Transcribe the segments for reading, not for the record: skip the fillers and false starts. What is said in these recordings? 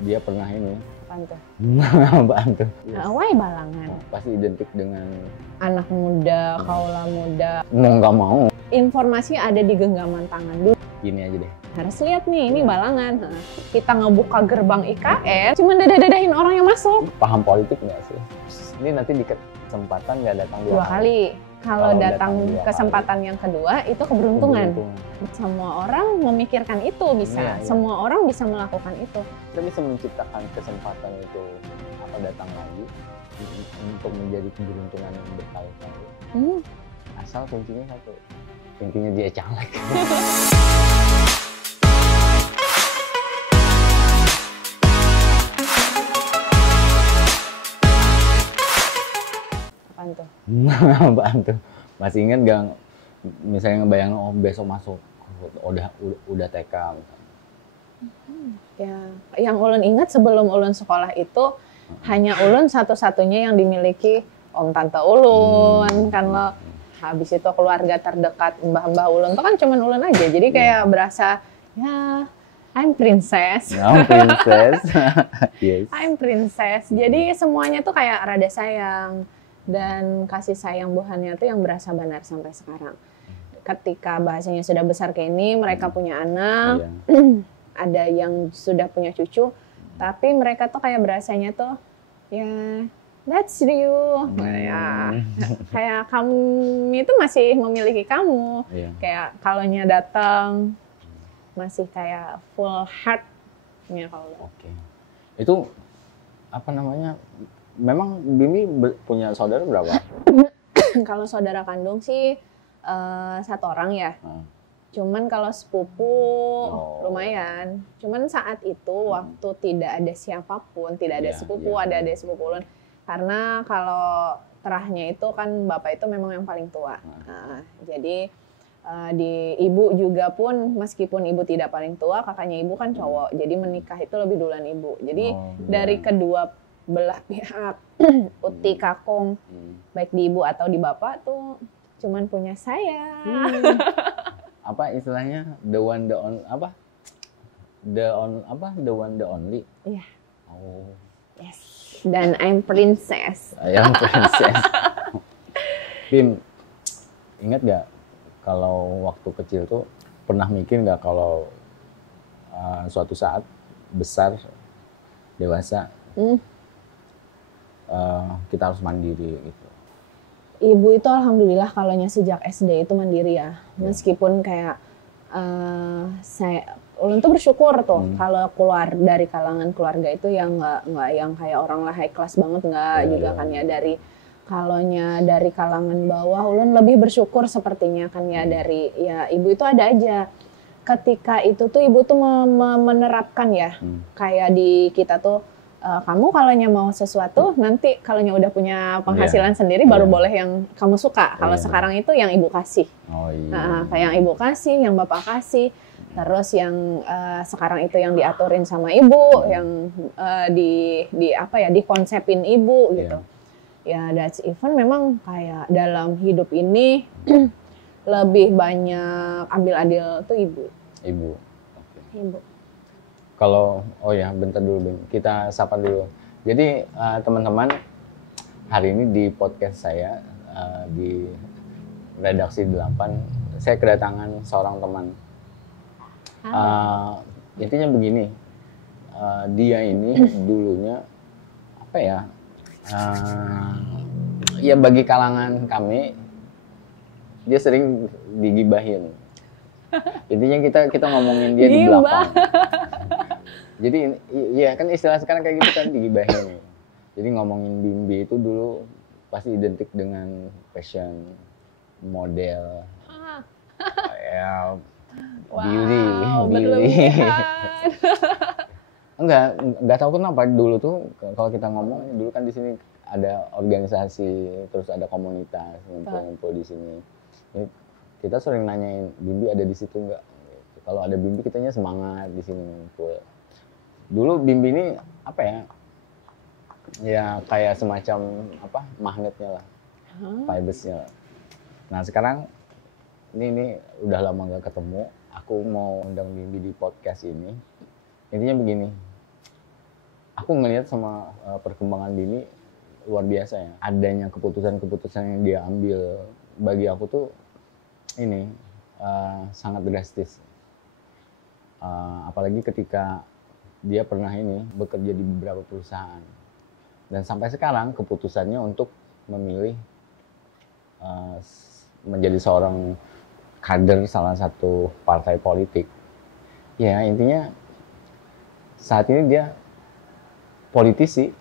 dia pernah ini. Apaan tuh? Apaan tuh? Yes. Why balangan? Pasti identik dengan Anak muda, kaula muda. Mau nggak mau. Informasi ada di genggaman tangan dulu. Gini aja deh. Harus lihat nih, ini balangan. Kita ngebuka gerbang IKN, cuma dadah-dadahin orang yang masuk. Paham politik nggak sih? Ini nanti di kesempatan nggak datang dua kali. Kalau datang kesempatan yang kedua, itu keberuntungan. Semua orang memikirkan itu bisa. Iya. Semua orang bisa melakukan itu. Kita bisa menciptakan kesempatan itu datang lagi untuk menjadi keberuntungan yang berkali-kali. Asal kuncinya satu. Intinya dia caleg. Apaan tuh? Masih ingat gak misalnya ngebayang besok masuk udah TK misalnya. Ya, yang Ulun ingat sebelum Ulun sekolah itu hanya Ulun satu-satunya yang dimiliki Om Tante Ulun kan lo. Habis itu keluarga terdekat mbah-mbah Ulun itu kan cuman Ulun aja. Jadi kayak berasa ya I'm princess. I'm princess. Yes. I'm princess. Jadi semuanya tuh kayak rada sayang. Dan kasih sayang Buhannya tuh yang berasa benar sampai sekarang. Ketika bahasanya sudah besar kayak ini, mereka punya anak, ada yang sudah punya cucu, tapi mereka tuh kayak berasanya tuh, ya that's you, ya kayak kami itu masih memiliki kamu, kayak kalaunya datang masih kayak full heart-nya kalau. Oke. Itu apa namanya? Memang Bimi punya saudara berapa? Kalau saudara kandung sih satu orang ya. Cuman kalau sepupu lumayan. Cuman saat itu waktu tidak ada siapapun, tidak ada sepupu, ada sepupu Ulun. Karena kalau terahnya itu kan bapak itu memang yang paling tua. Jadi di ibu juga pun meskipun ibu tidak paling tua, kakaknya ibu kan cowok. Jadi menikah itu lebih duluan ibu. Jadi dari kedua belah pihak uti kakung baik di ibu atau di bapak tuh cuman punya saya. Apa istilahnya the one the only. Iya. Oh. Yes. Dan I'm princess. I'm princess. Bim, ingat gak kalau waktu kecil tuh pernah mikir gak kalau suatu saat besar dewasa kita harus mandiri gitu. Ibu itu alhamdulillah kalaunya sejak SD itu mandiri ya. Meskipun kayak Ulun tuh bersyukur tuh kalau keluar dari kalangan keluarga itu yang nggak yang kayak orang lah high class banget juga kan ya, dari kalaunya dari kalangan bawah Ulun lebih bersyukur sepertinya kan ya, dari ya ibu itu ada aja. Ketika itu tuh ibu tuh menerapkan ya kayak di kita tuh kamu kalaunya mau sesuatu nanti kalaunya udah punya penghasilan sendiri baru boleh yang kamu suka. Kalau sekarang itu yang ibu kasih. Kayak yang ibu kasih, yang bapak kasih. Terus yang sekarang itu yang diaturin sama ibu, yang dikonsepin ibu gitu. Ya that's even memang kayak dalam hidup ini lebih banyak ambil adil tuh ibu. Ibu. Kalau, bentar dulu Bim, kita sapa dulu. Jadi teman-teman, hari ini di podcast saya, di Redaksi 8, saya kedatangan seorang teman. Intinya begini, dia ini dulunya, ya bagi kalangan kami, dia sering digibahin. Intinya kita ngomongin dia di belakang. Jadi ya kan istilah sekarang kayak gitu kan, digibahin. Jadi ngomongin Bimbi itu dulu pasti identik dengan fashion, model, beauty. Enggak tahu kenapa dulu tuh kalau kita ngomong dulu kan di sini ada organisasi, terus ada komunitas ngumpul-ngumpul di sini. Kita sering nanyain Bimbi ada di situ nggak? Kalau ada Bimbi kitanya semangat di sini ngumpul. Dulu Bimbi ini ya kayak semacam magnetnya lah, vibes-nya. Nah sekarang ini udah lama nggak ketemu. Aku mau undang Bimbi di podcast ini. Intinya begini, aku ngelihat sama perkembangan Bimi luar biasa ya. Adanya keputusan-keputusan yang dia ambil bagi aku tuh ini sangat drastis. Apalagi ketika dia pernah ini bekerja di beberapa perusahaan. Dan sampai sekarang keputusannya untuk memilih menjadi seorang kader salah satu partai politik. Ya intinya saat ini dia politisi.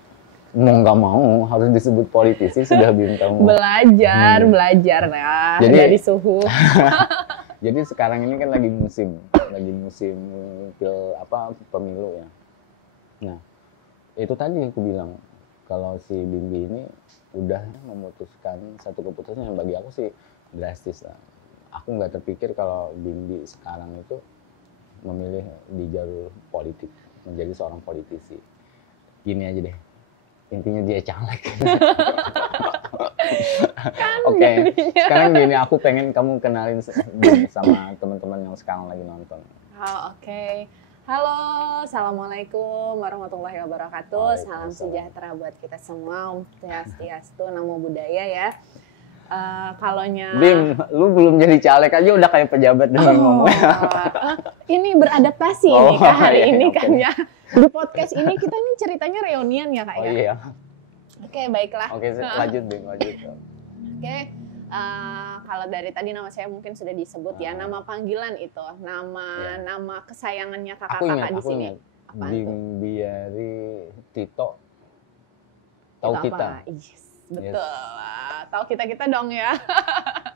Mau nggak mau harus disebut politisi sudah bintang. Belajar nah dari suhu. Jadi sekarang ini kan lagi musim pemilu ya. Nah, itu tadi aku bilang kalau si Bimbi ini udah memutuskan satu keputusan yang bagi aku sih drastis lah. Aku nggak terpikir kalau Bimbi sekarang itu memilih di jalur politik, menjadi seorang politisi. Gini aja deh, intinya dia caleg. Oke, sekarang gini, aku pengen kamu kenalin sama teman-teman yang sekarang lagi nonton. Oke. Halo, assalamualaikum warahmatullahi wabarakatuh. Salam sejahtera buat kita semua. Om Swastiastu, Namo Buddhaya ya. Kalonya Bim, lu belum jadi caleg aja udah kayak pejabat dengan ngomongnya. Ini beradaptasi nih Kak hari ini kan ya. Di podcast ini kita ini ceritanya reunian ya Kak ya. Iya. Oke, baiklah. Oke, lanjut Bim, lanjut. Oke. Kalau dari tadi nama saya mungkin sudah disebut ya, nama panggilan itu, nama kesayangannya kakak-kakak di sini. Bimbiari Tito. Tahu kita. Yes, betul. Tahu kita dong ya.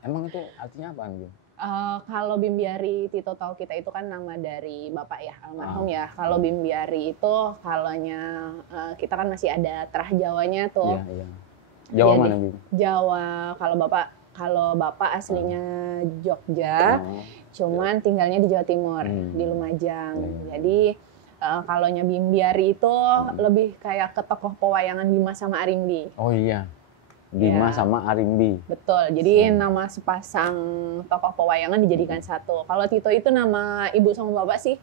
Emang itu artinya apa Bim? Kalau Bimbiari Tito tahu kita itu kan nama dari bapak ya, almarhum ya. Kalau Bimbiari itu kalonya kita kan masih ada terah Jawanya tuh. Iya. Jawa mana Bim? Jawa. Kalau bapak aslinya Jogja, cuman tinggalnya di Jawa Timur, di Lumajang. Jadi kalonya Bimbiari itu lebih kayak ke tokoh pewayangan Bima sama Arimbi. Oh iya. Bima sama Arimbi. Betul. Jadi nama sepasang tokoh pewayangan dijadikan satu. Kalau Tito itu nama ibu sama bapak sih.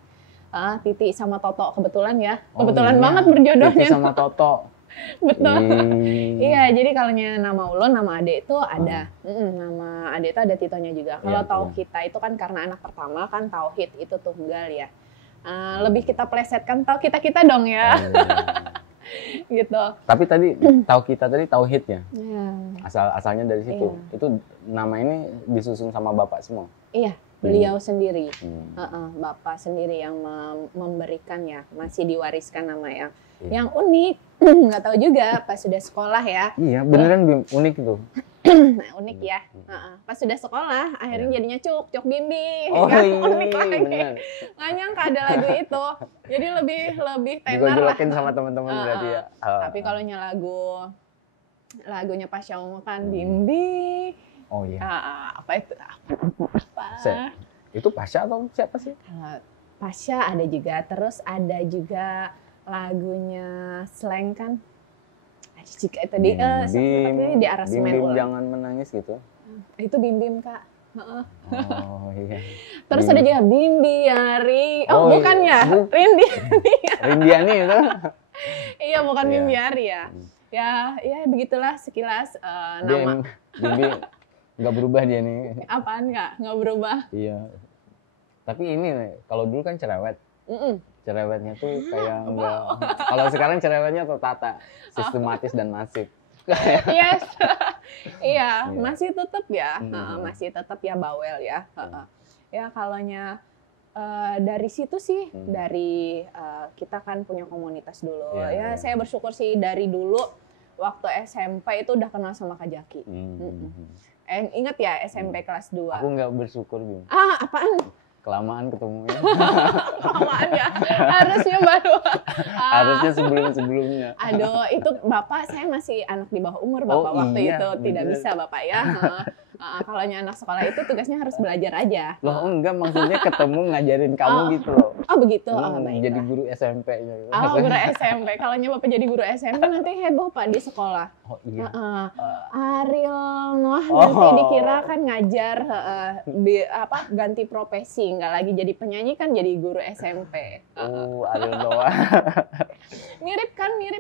Titi sama Toto kebetulan ya. Kebetulan banget berjodohnya. Titi sama Toto. Betul. Iya, jadi kalau nama ulun, nama adek itu ada. Nama adek itu ada Titonya juga. Kalau Tauhita itu kan karena anak pertama kan Tauhid itu tunggal ya. Lebih kita plesetkan kita dong ya. Gitu. Tapi tadi Tauhid ya. Asalnya dari situ. Itu nama ini disusun sama bapak semua. Iya, beliau sendiri. Bapak sendiri yang memberikan ya, masih diwariskan nama yang unik. Nggak tahu juga pas sudah sekolah ya. Iya, beneran Bim, unik itu. Unik ya. Pas sudah sekolah, akhirnya jadinya Cuk Bimbi. Oh kan? iya, Unik lagi. bener. Nggak nyangka ada lagu itu. Jadi lebih tenar lah. Digojolokin sama teman-teman berarti ya. Tapi kalau lagunya Pasha Ungu kan Bimbi. Oh iya. Apa itu? Apa? Itu Pasha atau siapa sih? Pasha ada juga. Terus ada juga lagunya Slang kan. Ada juga itu di aransemen Bim ulang. Jangan Menangis gitu. Itu Bim Kak. Oh iya. Terus ada juga Bimbiari. Bukan ya? Rindiani itu. Iya, bukan Bimbiari ya. Ya begitulah sekilas nama. Bimbi nggak berubah dia nih. Apaan nggak berubah? Iya. Tapi ini kalau dulu kan cerewet. Cerewetnya tuh kayak enggak. Kalau sekarang cerewetnya tertata, sistematis dan masif. Yes. Iya, masih tetap ya. Masih tetap ya bawel ya. Ya kalonya dari situ sih, dari kita kan punya komunitas dulu. Saya bersyukur sih dari dulu waktu SMP itu udah kenal sama Kak Jaki. Ingat ya SMP kelas 2. Aku nggak bersyukur, Bim. Apaan? Kelamaan ketemunya. Kelamaan ya. Harusnya baru. Harusnya sebelumnya. Aduh, itu Bapak saya masih anak di bawah umur Bapak waktu itu. Tidak bisa Bapak ya. Kalau anak sekolah itu tugasnya harus belajar aja. Loh enggak, maksudnya ketemu ngajarin kamu gitu loh. Oh begitu. Baik. Jadi guru SMP-nya. Guru SMP. Kalau Bapak jadi guru SMP nanti heboh Pak di sekolah. Oh iya. Ariel Noah nanti dikira kan ngajar ganti profesi, nggak lagi jadi penyanyi kan jadi guru SMP. Ariel Noah. Mirip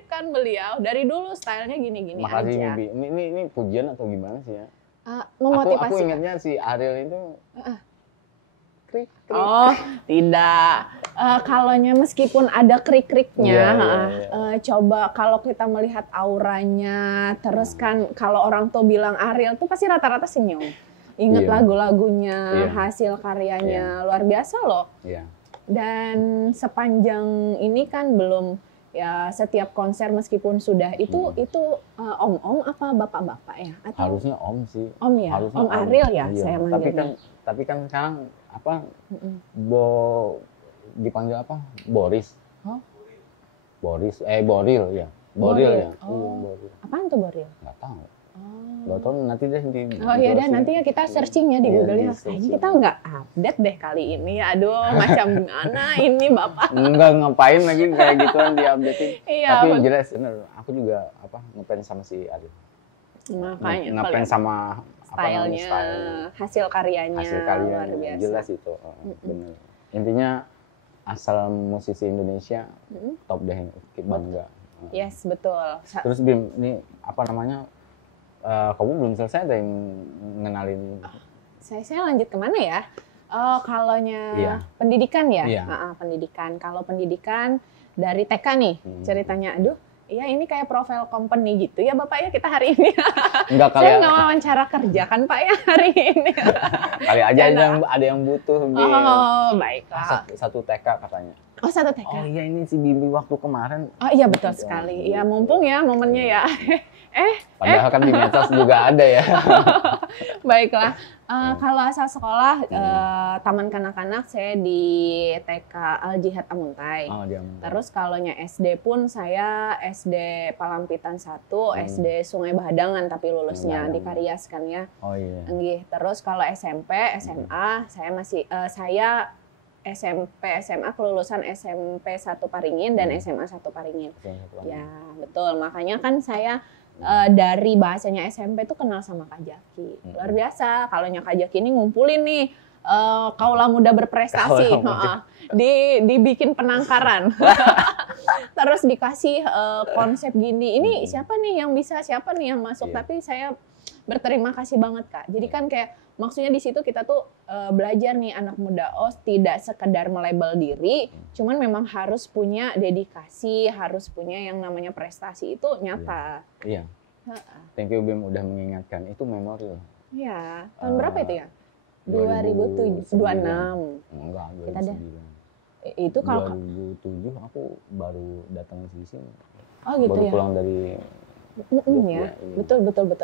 kan beliau dari dulu stylenya gini-gini Makasih aja. Bibi. Ini pujian atau gimana sih ya? Memotivasi. Aku ingatnya si Ariel itu krik. Oh, tidak. Kalonya meskipun ada krik-kriknya, coba kalau kita melihat auranya, terus kan kalau orang tuh bilang Ariel tuh pasti rata-rata senyum. Ingat lagu-lagunya, hasil karyanya, luar biasa loh. Dan sepanjang ini kan belum, ya setiap konser meskipun sudah itu om-om apa bapak-bapak ya? Atau? Harusnya om sih. Om ya? Harusnya om Ariel ya saya manggilnya. Tapi kan sekarang apa dipanggil apa? Boris. Boris, Boril ya. Boril ya. Iya, Boril. Apaan tuh Boril? Nggak tahu. Nggak tahu nanti deh iya deh nanti ya kita searching ya di Google ya. Kayaknya kita nggak update deh kali ini. Aduh macam gimana ini Bapak? Enggak ngapain lagi kayak gituan di-updatein. Iya, tapi jelas bener. Aku juga ngefans sama si Ariel. Makanya ngefans sama stylenya, hasil karyanya luar biasa. Jelas itu, bener. Intinya asal musisi Indonesia top deh, bangga. Yes, betul. Terus Bim, ini apa namanya? Kamu belum selesai ada yang ngenalin? Saya lanjut kemana ya? Kalonya pendidikan ya? Pendidikan. Kalau pendidikan dari TK nih ceritanya. Aduh, iya ini kayak profil company gitu ya Bapak ya kita hari ini. Enggak kali. Saya nggak wawancara kerja kan Pak ya hari ini. Kali aja ada yang butuh. Oh baiklah. Satu TK katanya. Oh satu TK. Oh iya ini si Bibi waktu kemarin. Oh iya betul sekali. Ya mumpung ya momennya ya. Padahal kan di medsos juga ada ya. Baiklah. Kalau asal sekolah taman kanak-kanak saya di TK Al Jihad Amuntai. Terus kalaunya SD pun saya SD Palampitan 1, SD Sungai Bahadangan tapi lulusnya di Karias kan ya. Oh iya. Terus kalau SMP, SMA saya SMP, SMA kelulusan SMP 1 Paringin dan SMA 1 Paringin. Ya, betul. Makanya kan saya dari bahasanya SMP tuh kenal sama Kak Jaki. Luar biasa. Kalau Kak Jaki ini ngumpulin nih kaula muda berprestasi. Dibikin penangkaran. Terus dikasih konsep gini. Ini siapa nih yang bisa, siapa nih yang masuk. Tapi saya berterima kasih banget Kak. Jadi kan kayak maksudnya di situ kita tuh belajar nih anak muda OS tidak sekedar melabel diri, cuman memang harus punya dedikasi, harus punya yang namanya prestasi itu nyata. Iya. Thank you Bim udah mengingatkan. Itu memori loh. Iya. Tahun berapa itu ya? 2026. Enggak, 2009. Kita ada. Itu kalau 2007 aku baru datang di sini. Oh gitu baru ya. Pulang dari ya. Betul. 2009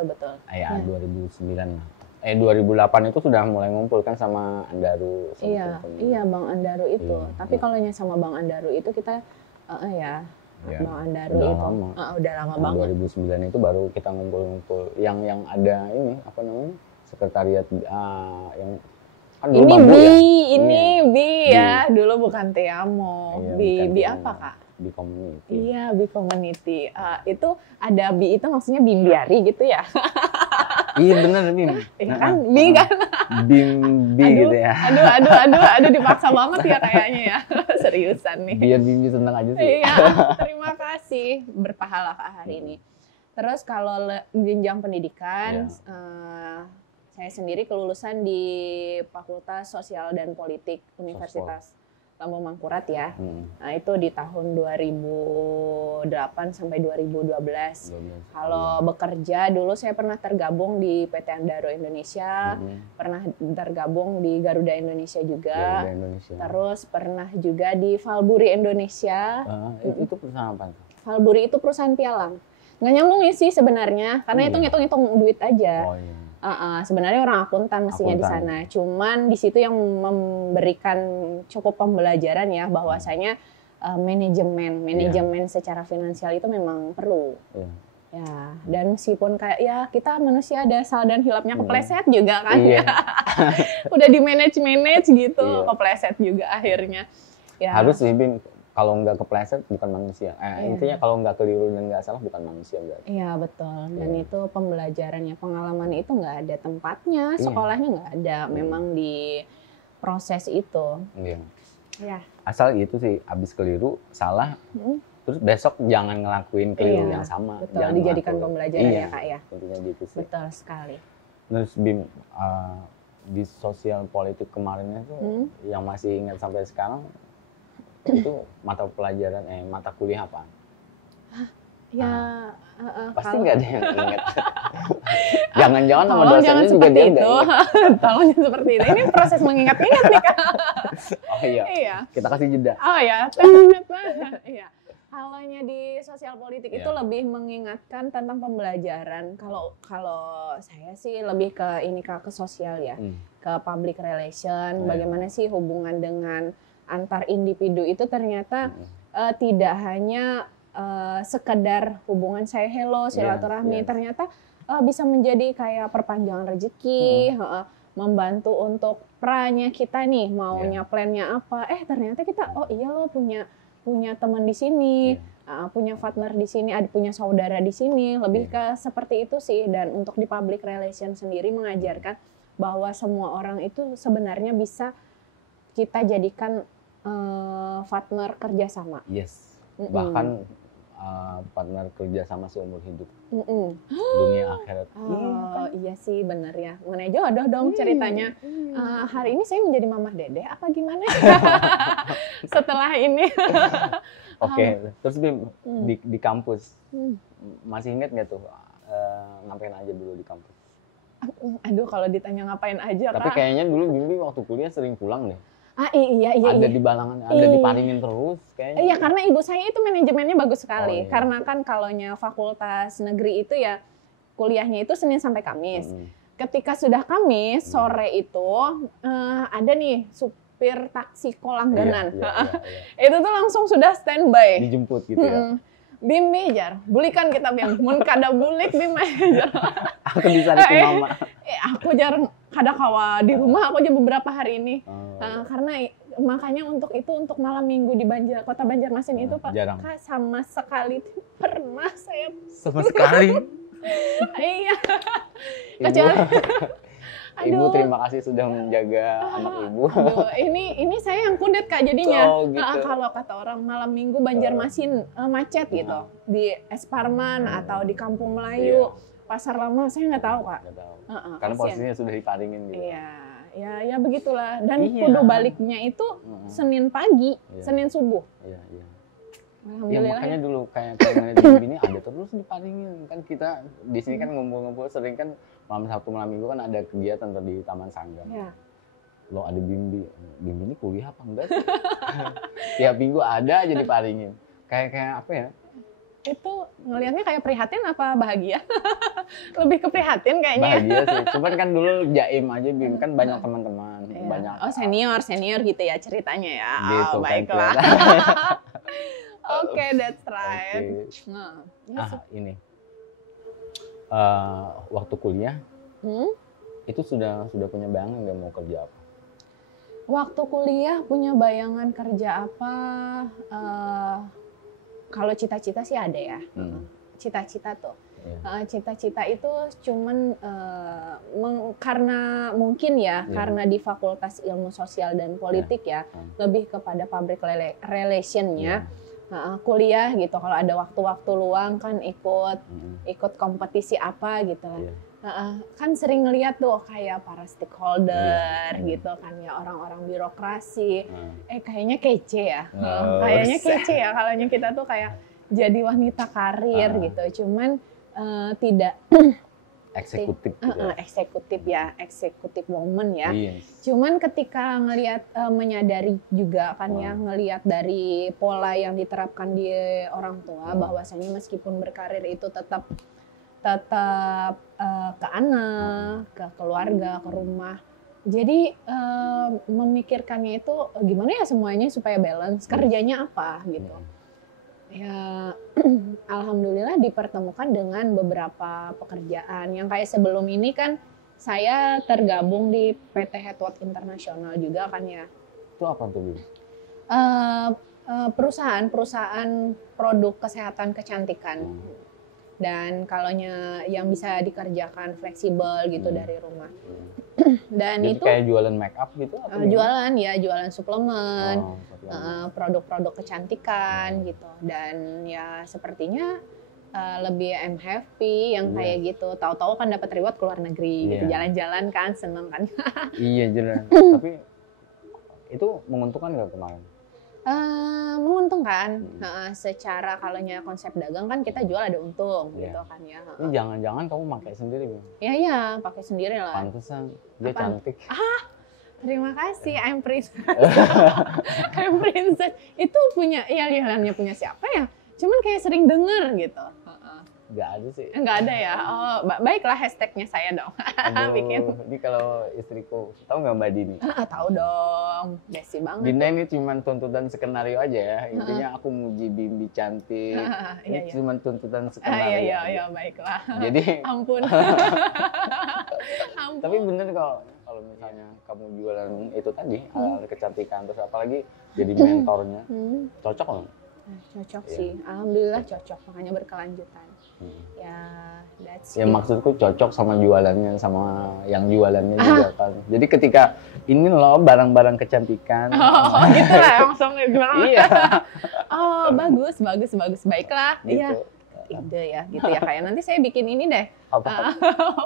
lah. 2008 itu sudah mulai ngumpul kan sama Andaru. Iya Bang Andaru itu. Tapi kalau sama Bang Andaru itu kita Bang Andaru udah itu lama. Udah lama banget. 2009 itu baru kita ngumpul-ngumpul. Yang ada ini apa namanya? Sekretariat yang kan dulu Bi ya. Dulu bukan Tiamo. Bi apa Kak? Bi Community. Iya, Bi Community. Itu ada Bi itu maksudnya Bimbiari gitu ya. Iya bener Bim. Kan Bi kan. Bimbi gitu ya. Aduh dipaksa banget ya kayaknya ya. Seriusan nih. Biar Bimbi senang aja sih. Iya, terima kasih. Berpahala Kak hari ini. Terus kalau jenjang pendidikan, saya sendiri kelulusan di Fakultas Sosial dan Politik Universitas Lambung Mangkurat ya. Nah itu di tahun 2008 sampai 2012. Kalau bekerja dulu saya pernah tergabung di PT Andaro Indonesia, pernah tergabung di Garuda Indonesia juga. Terus pernah juga di Valburi Indonesia. Itu perusahaan apa? Valburi itu perusahaan pialang. Nggak nyambung sih sebenarnya, karena itu ngitung-ngitung duit aja. Oh, iya. Sebenarnya orang akuntan mestinya di sana. Cuman di situ yang memberikan cukup pembelajaran ya bahwasanya manajemen secara finansial itu memang perlu. Ya, dan meskipun kayak ya kita manusia ada salah dan hilapnya kepleset juga kan ya. Udah di manage gitu, kepleset juga akhirnya. Ya. Harus sih Bim. Kalau nggak kepleset bukan manusia. Intinya kalau nggak keliru dan nggak salah bukan manusia berarti. Iya betul. Dan itu pembelajarannya, pengalaman itu nggak ada tempatnya, sekolahnya nggak ada. Memang di proses itu. Iya. Ya. Asal itu sih, abis keliru, salah, Terus besok jangan ngelakuin keliru yang sama. Betul, jangan dijadikan pembelajaran ya Kak ya. Tentunya gitu sih. Betul sekali. Terus Bim, di sosial politik kemarinnya tuh yang masih ingat sampai sekarang itu mata pelajaran mata kuliah apa? Ya, pasti nggak ada yang ingat. Jangan-jangan nama tolong dosennya juga dia nggak ingat. Tolong jangan seperti itu. Ini proses mengingat-ingat nih Kak. Oh iya. Iya. Kita kasih jeda. Oh ya. Iya. Halnya di sosial politik itu lebih mengingatkan tentang pembelajaran. Kalau saya sih lebih ke ini ke sosial ya, ke public relation. Bagaimana sih hubungan dengan antar individu itu ternyata tidak hanya sekedar hubungan saya hello silaturahmi, ternyata bisa menjadi kayak perpanjangan rezeki, membantu untuk pra-nya kita nih maunya plannya apa. Ternyata kita oh iya loh punya teman di sini, punya partner di sini, punya saudara di sini, lebih ke seperti itu sih. Dan untuk di public relation sendiri mengajarkan bahwa semua orang itu sebenarnya bisa kita jadikan partner kerjasama. Yes, bahkan partner kerjasama seumur hidup, dunia akhirat. Iya sih benar ya. Mengenai jodoh dong ceritanya. Hari ini saya menjadi mamah Dede apa gimana? Setelah ini. Oke, terus di kampus masih ingat nggak tuh ngapain aja dulu di kampus? Aduh kalau ditanya ngapain aja Tapi kayaknya dulu Bimbi waktu kuliah sering pulang deh. Iya. Ada di Balangan, ada di Paringin terus kayaknya. Iya, karena ibu saya itu manajemennya bagus sekali. Karena kan kalaunya fakultas negeri itu ya kuliahnya itu Senin sampai Kamis. Ketika sudah Kamis, sore itu ada nih supir taksi kolangganan. Itu tuh langsung sudah standby. Dijemput gitu ya. Bim mejar, bulikan kita Bim. Mun kada bulik Bim mejar. Aku bisa di mama. Aku jarang kada kawa di rumah aku aja beberapa hari ini. Karena makanya untuk malam minggu di Kota Banjarmasin itu Pak jarang. Sama sekali pernah saya sama sekali. Iya. Ibu terima kasih sudah menjaga anak ibu. Ini saya yang kudet Kak jadinya. Gitu. Kalau kata orang malam minggu Banjarmasin macet gitu di Esparman atau di Kampung Melayu, Pasar Lama saya nggak tahu Kak. Karena posisinya sudah di Paringin gitu. Iya. Ya begitulah. Dan kudu baliknya itu Senin pagi, Senin subuh. Iya. Ya, makanya dulu kayak manajemen ini ada terus di Paringin. Kan kita di sini kan ngumpul-ngumpul sering kan malam Sabtu malam Minggu kan ada kegiatan di Taman Sanggan. Ya. Lo ada Bimbi ini kuliah apa enggak sih? Tiap minggu ada aja di Paringin. Kayak apa ya? Itu ngelihatnya kayak prihatin apa bahagia? Lebih ke prihatin kayaknya. Bahagia sih. Cuman kan dulu jaim aja Bim kan banyak teman-teman, banyak. Oh senior gitu ya ceritanya ya. Gitu, baiklah. Oke, that's right. Ini waktu kuliah itu sudah punya bayangan nggak mau kerja apa? Waktu kuliah punya bayangan kerja apa? Kalau cita-cita sih ada ya. Cita-cita tuh. Cita-cita itu cuman karena mungkin karena di Fakultas Ilmu Sosial dan Politik lebih kepada public relation-nya. Kuliah gitu, kalau ada waktu-waktu luang kan ikut kompetisi apa gitu lah. Kan sering ngeliat tuh kayak para stakeholder gitu kan ya, orang-orang birokrasi. Kayaknya kece ya. Kayaknya kece ya kalaunya kita tuh kayak jadi wanita karir gitu. Cuman tidak eksekutif eksekutif woman ya. Cuman ketika ngelihat menyadari juga kan ya, ngelihat dari pola yang diterapkan di orang tua bahwasanya meskipun berkarir itu tetap ke anak, ke keluarga, ke rumah. Jadi memikirkannya itu gimana ya semuanya supaya balance, kerjanya apa gitu. Ya alhamdulillah dipertemukan dengan beberapa pekerjaan yang kayak sebelum ini kan saya tergabung di PT Headwatt Internasional juga kan ya. Itu apa tuh? Perusahaan produk kesehatan kecantikan. Dan kalaunya yang bisa dikerjakan fleksibel gitu dari rumah. Dan jadi itu kayak jualan make up gitu atau gimana? jualan ya, jualan suplemen, Oh, produk-produk kecantikan gitu. Dan ya sepertinya lebih I'm happy yang kayak gitu. Tahu-tahu kan dapat reward keluar negeri gitu, jalan-jalan kan, seneng kan. Iya jelas. Tapi itu menguntungkan nggak kemarin? Menguntungkan. Secara kalaunya konsep dagang kan kita jual ada untung gitu kan ya. Ini jangan-jangan kamu pakai sendiri, Bang? Iya, pakai sendiri lah. Pantesan dia cantik. Terima kasih, I'm princess. I'm princess. Itu punya, ya lihatnya punya siapa ya? Cuman kayak sering denger gitu. Nggak ada sih. Nggak ada ya? Oh, baiklah hashtagnya saya dong. Aduh, bikin. Ini kalau istriku, tahu nggak Mbak Dini? Tahu dong, besi banget. Dinda ini cuma tuntutan skenario aja ya. Intinya aku muji Bimbi cantik. Ini cuma tuntutan skenario. Iya, baiklah. Jadi ampun. Ampun. Tapi bener kalau misalnya kamu jualan itu tadi, alat kecantikan, terus apalagi jadi mentornya, cocok loh. Cocok sih, alhamdulillah cocok, makanya berkelanjutan. Ya, that's ya maksudku cocok sama jualannya, sama yang jualannya juga kan. Jadi ketika ini loh barang-barang kecantikan. Gitu lah langsung gimana? Iya. Oh, bagus. Baiklah. Gitu. Iya. Ide ya, gitu ya. Kayak nanti saya bikin ini deh. Apa?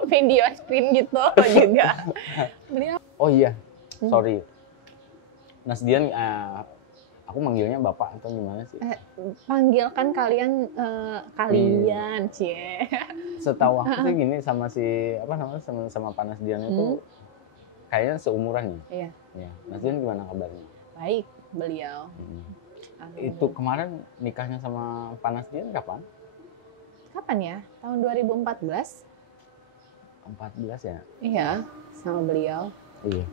Video screen gitu juga. Oh iya, sorry. Nasdian, aku manggilnya Bapak atau gimana sih? Panggilkan kalian, cie. Setahu aku sih gini sama si apa namanya sama Pak Nasdian itu kayaknya seumuran ya. Iya. Ya. Nasdian gimana kabarnya? Baik, beliau. Itu kemarin nikahnya sama Pak Nasdian kapan? Kapan ya? Tahun 2014. 14 ya? Iya, sama beliau. Iya.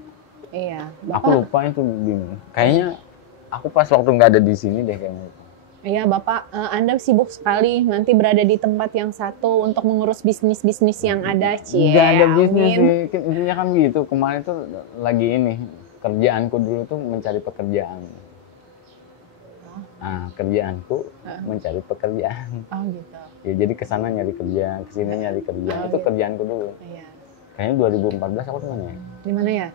Iya. Aku lupa itu bingung. Kayaknya aku pas waktu nggak ada di sini deh kayaknya. Iya, Bapak, Anda sibuk sekali nanti berada di tempat yang satu untuk mengurus bisnis-bisnis yang ada, cie. Nggak ada bisnis sih, intinya kan gitu. Kemarin tuh lagi ini, kerjaanku dulu tuh mencari pekerjaan. Nah, kerjaanku mencari pekerjaan. Oh gitu. Ya jadi kesana nyari kerja, kesini nyari kerja. Itu gitu. kerjaanku dulu. Iya. Kayaknya 2014 aku di mana ya? Di mana ya?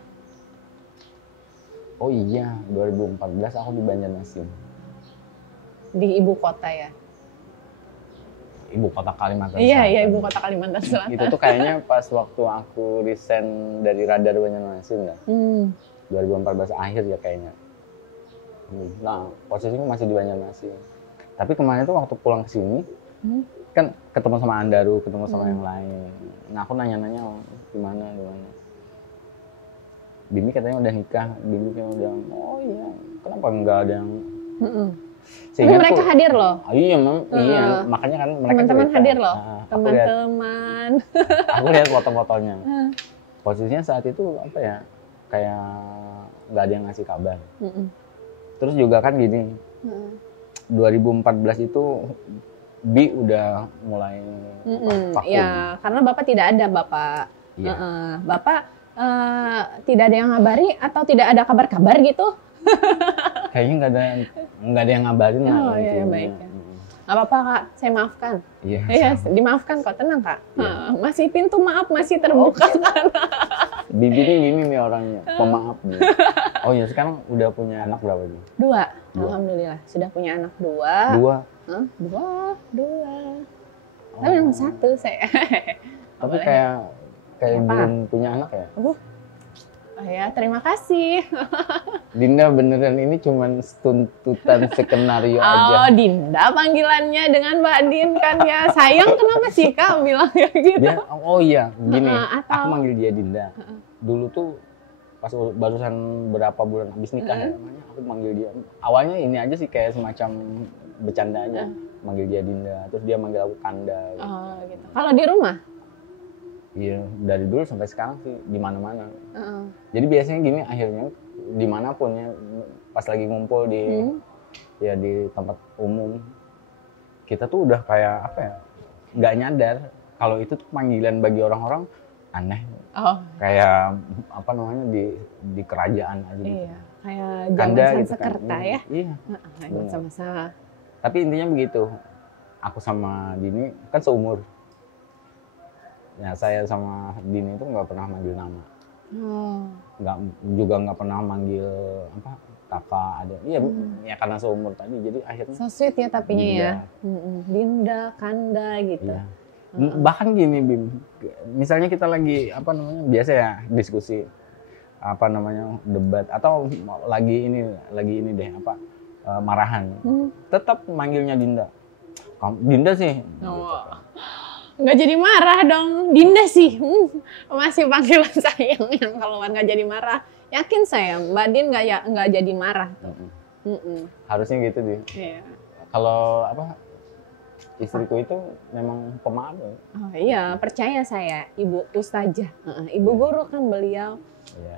Oh iya, 2014 aku di Banjarmasin. Di ibu kota ya? Ibu kota Kalimantan Iya, Selatan. iya, ibu kota Kalimantan Selatan. Itu tuh kayaknya pas waktu aku resign dari Radar Banjarmasin dah. 2014 akhir ya kayaknya. Nah, posisinya masih di Banjarmasin. Tapi kemarin tuh waktu pulang ke sini, kan ketemu sama Andaru, ketemu sama yang lain. Nah, aku nanya-nanya, gimana. Bimi katanya udah nikah, Bimi katanya udah, oh iya, kenapa nggak ada yang... Tapi mereka hadir loh. Iya, iya, makanya kan mereka teman-teman cerita. hadir loh. Nah, teman-teman. Aku lihat foto-fotonya. Posisinya saat itu apa ya, kayak nggak ada yang ngasih kabar. Terus juga kan gini, 2014 itu Bi udah mulai vakum. Ya, karena Bapak tidak ada, Bapak. Iya. Bapak tidak ada yang ngabari atau tidak ada kabar-kabar gitu? Kayaknya nggak ada yang ngabarin lah. Oh iya, baik ya. Nggak apa-apa Kak, saya maafkan. Iya, dimaafkan kok, tenang Kak. Masih pintu maaf masih terbuka kan. Bibi ini gini nih orangnya, pemaaf nih. Oh iya, sekarang udah punya anak berapa nih? 2, alhamdulillah sudah punya anak 2. 2? 2. Tapi nomor 1 saya. Tapi kayak belum punya anak ya? Oh ya, terima kasih. Dinda beneran ini cuma tuntutan skenario aja. Oh, Dinda panggilannya dengan Mbak Din kan ya. Sayang kenapa sih Kak bilang kayak gitu? Oh iya, gini, aku manggil dia Dinda. Dulu tuh pas barusan berapa bulan habis nikah ya, aku manggil dia. Awalnya ini aja sih kayak semacam bercanda aja. Manggil dia Dinda, terus dia manggil aku Kanda. Gitu. Oh gitu. Kalau di rumah? Iya, dari dulu sampai sekarang sih di mana-mana. Jadi biasanya gini, akhirnya dimanapun ya, pas lagi ngumpul di ya di tempat umum, kita tuh udah kayak apa ya, nggak nyadar kalau itu tuh panggilan bagi orang-orang aneh. Kayak apa namanya di kerajaan aja gitu. Iya, kayak Kanda zaman gitu Sanskerta kan. ya. Iya. Sama-sama. Tapi intinya begitu. Aku sama Dini kan seumur. Ya saya sama Dini itu nggak pernah manggil nama. nggak pernah manggil apa kakak ada. Iya, ya karena seumur tadi, jadi akhirnya. So sweet ya tapinya ya. Dinda, Kanda gitu. Iya. Bahkan gini Bim, misalnya kita lagi apa namanya biasa ya diskusi apa namanya debat atau lagi ini deh apa marahan, tetap manggilnya Dinda. Dinda sih. Nggak jadi marah dong, Dinda sih. Masih panggilan sayang yang keluar nggak jadi marah. Yakin saya, Mbak Din nggak jadi marah. Harusnya gitu deh. Iya. Kalau apa istriku itu memang pemaaf. Oh iya, percaya saya, Ibu Ustazah, Ibu guru kan beliau. Iya.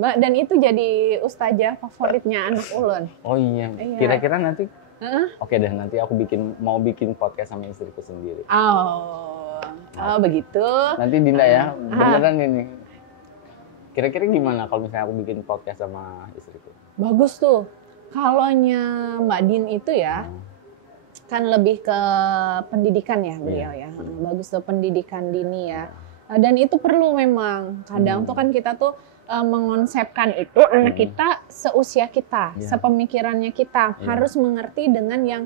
Mbak, dan itu jadi ustazah favoritnya anak ulun. Oh iya. Kira-kira nanti oke deh, nanti aku mau bikin podcast sama istriku sendiri. Oh begitu. Nanti Dinda ya, beneran ini. Kira-kira gimana kalau misalnya aku bikin podcast sama istriku? Bagus tuh. Kalonya Mbak Din itu ya, kan lebih ke pendidikan ya beliau ya. Bagus tuh pendidikan dini ya. Dan itu perlu memang. Kadang tuh kan kita tuh mengonsepkan itu anak kita seusia kita, sepemikirannya kita, harus mengerti dengan yang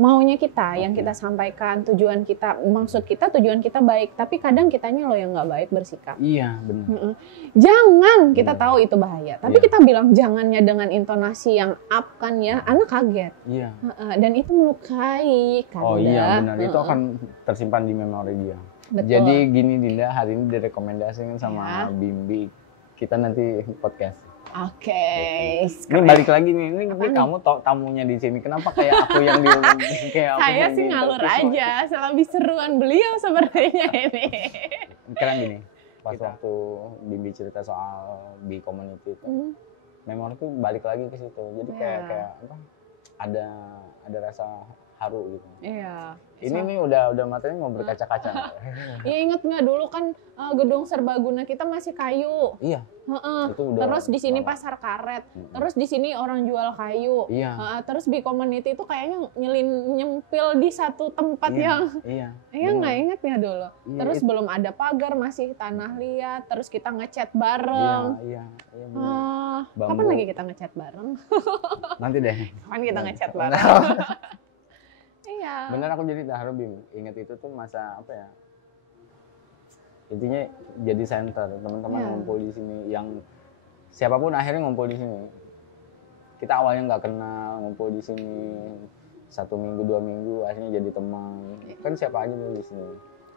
maunya kita, yang kita sampaikan, tujuan kita, maksud kita, tujuan kita baik, tapi kadang kitanya loh yang nggak baik bersikap. Iya, benar. Jangan, kita tahu itu bahaya, tapi kita bilang jangannya dengan intonasi yang up kan ya, anak kaget. Iya. Dan itu melukai kan. Oh iya, benar. Itu akan tersimpan di memori dia. Betul. Jadi gini Dinda, hari ini direkomendasikan sama Bimbi. Kita nanti podcast. Oke. Ini balik lagi nih. Ini kamu tamunya di sini. Kenapa kayak aku yang diundang kayak aku? Saya sih ngalur aja. Lebih seruan beliau sepertinya ini. Sekarang gini. Pas waktu Bimbi cerita soal B community itu, memoriku balik lagi ke situ. Jadi kayak apa? Ada rasa haru gitu. Iya. Ini nih udah matanya mau berkaca-kaca. Iya, inget nggak dulu kan gedung serbaguna kita masih kayu. Iya. Itu udah. Terus di sini pasar karet. Terus di sini orang jual kayu. Iya. Terus di community itu kayaknya nyempil di satu tempat yang. Iya. Iya nggak inget ya dulu. Iya, terus belum ada pagar, masih tanah liat. Terus kita ngecat bareng. Iya. Kapan lagi kita ngecat bareng? Nanti deh. Kapan kita ngecat bareng? Iya. Bener, aku jadi terharu Bim. Ingat itu tuh masa apa ya? Intinya jadi center, teman-teman ngumpul di sini, yang siapapun akhirnya ngumpul di sini. Kita awalnya nggak kenal, ngumpul di sini 1 minggu 2 minggu, akhirnya jadi teman. Kan siapa aja di sini.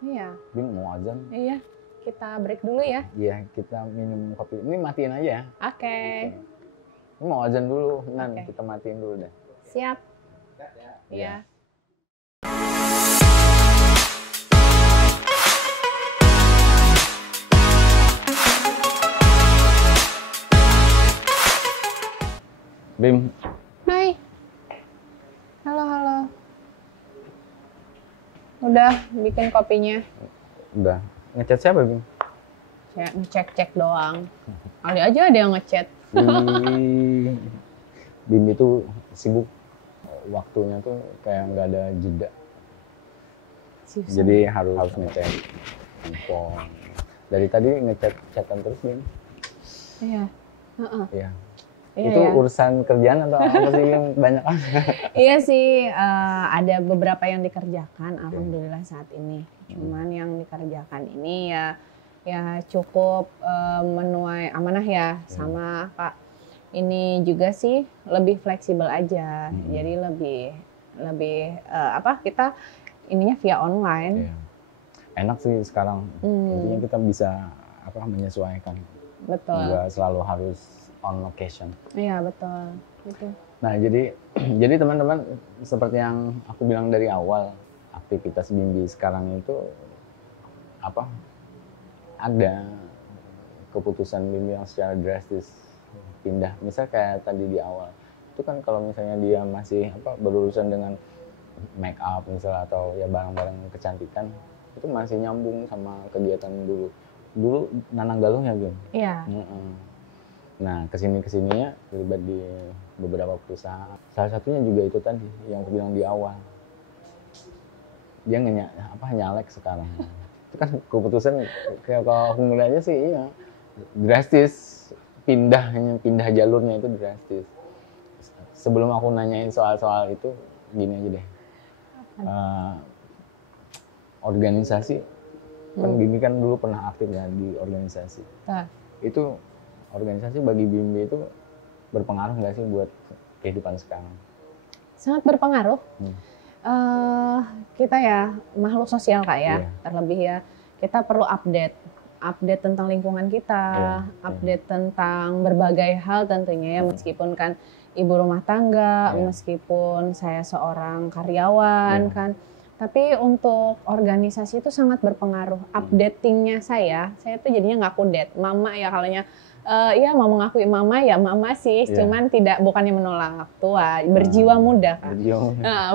Iya. Bim mau azan? Iya. Kita break dulu ya. Iya, kita minum kopi. Ini matiin aja ya. Oke. Ini mau azan dulu, kita matiin dulu deh. Siap. Iya. Bim. Hai. Halo. Udah bikin kopinya? Udah. Ngechat siapa, Bim? Saya ngecek doang. Kali aja ada yang ngechat. Bim itu sibuk. Waktunya tuh kayak nggak ada jeda. Jadi harus ngecek handphone. Dari tadi ngechat-chatan terus, Bim. Iya. Iya. Itu urusan kerjaan atau apa sih yang banyak? Iya sih, ada beberapa yang dikerjakan, alhamdulillah saat ini. Cuman yang dikerjakan ini ya cukup menuai amanah ya, sama Kak. Ini juga sih lebih fleksibel aja, jadi lebih kita ininya via online. Enak sih sekarang, intinya kita bisa menyesuaikan. Betul. Nggak selalu harus on location. Iya betul. Gitu. Nah jadi teman-teman, seperti yang aku bilang dari awal, aktivitas Bimbi sekarang itu ada keputusan Bimbi yang secara drastis pindah. Misal kayak tadi di awal itu kan, kalau misalnya dia masih berurusan dengan make up misalnya, atau ya barang-barang kecantikan, itu masih nyambung sama kegiatan dulu nanang galuh ya Bim. Iya. Nah, kesininya terlibat di beberapa perusahaan. Salah satunya juga itu tadi yang aku bilang di awal. Dia nyalek sekarang. Itu kan keputusan, kayak kalau aku ngeliatnya sih iya. drastis, pindah jalurnya itu drastis. Sebelum aku nanyain soal-soal itu, gini aja deh. Organisasi, kan Bimbi kan dulu pernah aktif ya di organisasi. Itu organisasi bagi Bimbi itu berpengaruh nggak sih buat kehidupan sekarang? Sangat berpengaruh. Kita ya makhluk sosial Kak ya, terlebih ya kita perlu update tentang lingkungan kita, update tentang berbagai hal tentunya ya, meskipun kan ibu rumah tangga, meskipun saya seorang karyawan kan, tapi untuk organisasi itu sangat berpengaruh. Updatingnya saya tuh jadinya nggak kudet, mama ya kalaunya. Iya mau mengakui mama ya mama sih, cuman bukannya menolak tua, berjiwa muda kan.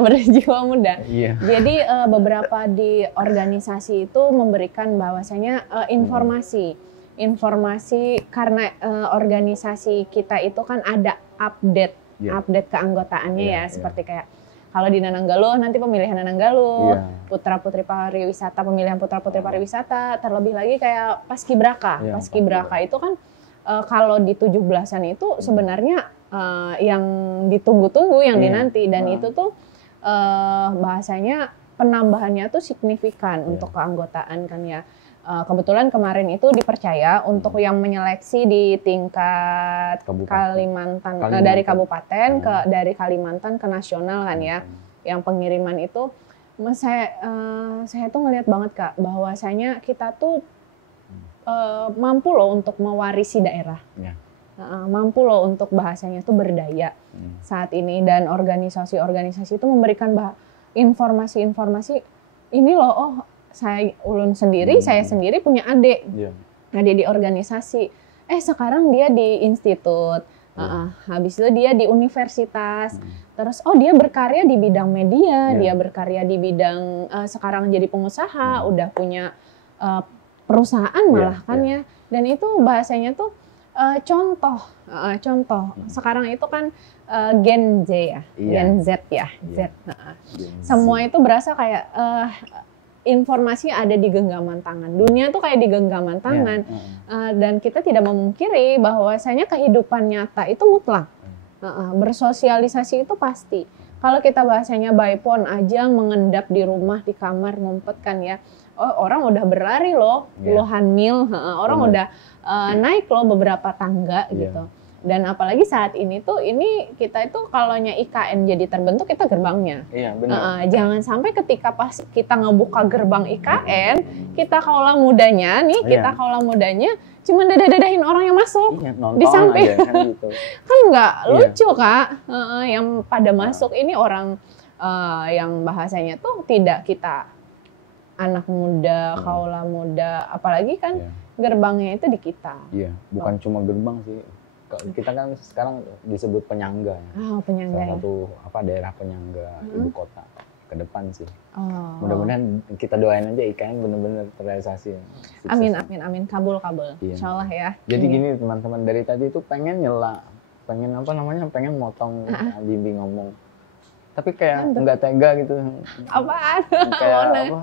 Berjiwa muda. Jadi beberapa di organisasi itu memberikan bahwasanya informasi karena organisasi kita itu kan ada update keanggotaannya ya, seperti kayak kalau di Nananggaluh nanti pemilihan Nananggaluh, putra-putri pariwisata, pemilihan putra-putri pariwisata, terlebih lagi kayak Paskibraka. Paskibraka itu kan kalau di 17-an itu sebenarnya yang ditunggu-tunggu, yang dinanti, dan itu tuh bahasanya penambahannya tuh signifikan untuk keanggotaan kan ya. Kebetulan kemarin itu dipercaya untuk yang menyeleksi di tingkat Kalimantan. Dari kabupaten dari Kalimantan ke nasional kan ya. Yang pengiriman itu saya tuh ngelihat banget Kak bahwasanya kita tuh mampu loh untuk mewarisi daerah, mampu loh untuk bahasanya itu berdaya saat ini, dan organisasi-organisasi itu memberikan informasi-informasi ini loh, saya sendiri punya adik di organisasi, sekarang dia di institut, habis itu dia di universitas, terus dia berkarya di bidang media, dia berkarya di bidang sekarang jadi pengusaha, udah punya perusahaan malah kan ya, dan itu bahasanya tuh contoh sekarang itu kan Gen Z ya, Gen Z ya, semua itu berasa kayak informasi ada di genggaman tangan, dunia tuh kayak di genggaman tangan, dan kita tidak memungkiri bahwasanya kehidupan nyata itu mutlak, bersosialisasi itu pasti. Kalau kita bahasanya by phone aja mengendap di rumah, di kamar, ngumpet kan ya, orang udah berlari loh, puluhan mil, orang udah naik loh beberapa tangga gitu. Dan apalagi saat ini kita itu kalaunya IKN jadi terbentuk, kita gerbangnya. Benar. Jangan sampai ketika pas kita ngebuka gerbang IKN, kita kaulah mudanya cuma dadah-dadahin orang yang masuk di samping. Aja, kan gitu. Kan nggak lucu Kak, yang pada masuk ini orang yang bahasanya tuh tidak kita anak muda, kaula muda, apalagi kan gerbangnya itu di kita. Bukan cuma gerbang sih. Kita kan sekarang disebut penyangga. Penyangga. Salah satu daerah penyangga ibu kota ke depan sih. Mudah-mudahan kita doain aja IKN benar-benar terrealisasi. Amin. Kabul. Insyaallah ya. Jadi gini teman-teman, dari tadi itu pengen motong Bimbi ngomong. Tapi kayak nggak tega gitu. Apaan? Kayak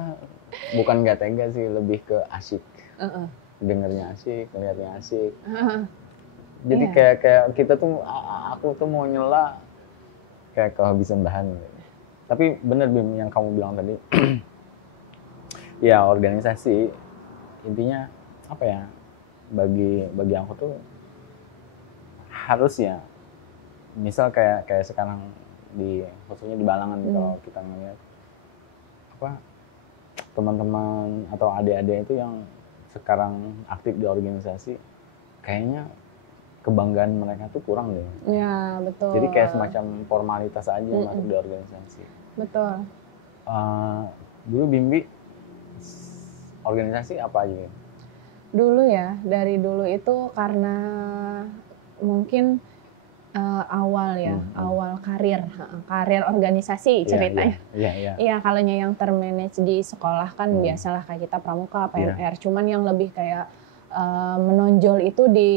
bukan nggak tega sih, lebih ke asik. Dengernya asik, ngeliatnya asik. Jadi kayak kita tuh, aku tuh mau nyela kayak kehabisan bahan. Tapi bener Bim yang kamu bilang tadi. Ya organisasi intinya bagi aku tuh harusnya, misal kayak sekarang khususnya di Balangan, kalau kita ngeliat teman-teman atau adik-adik itu yang sekarang aktif di organisasi, kayaknya kebanggaan mereka tuh kurang deh. Ya betul. Jadi kayak semacam formalitas aja masuk di organisasi. Betul. Dulu Bimbi organisasi apa aja? Dulu ya, dari dulu itu karena mungkin awal karir organisasi ceritanya. Iya, kalaunya yang termanage di sekolah kan biasalah kayak kita pramuka, PMR. Cuman yang lebih kayak menonjol itu di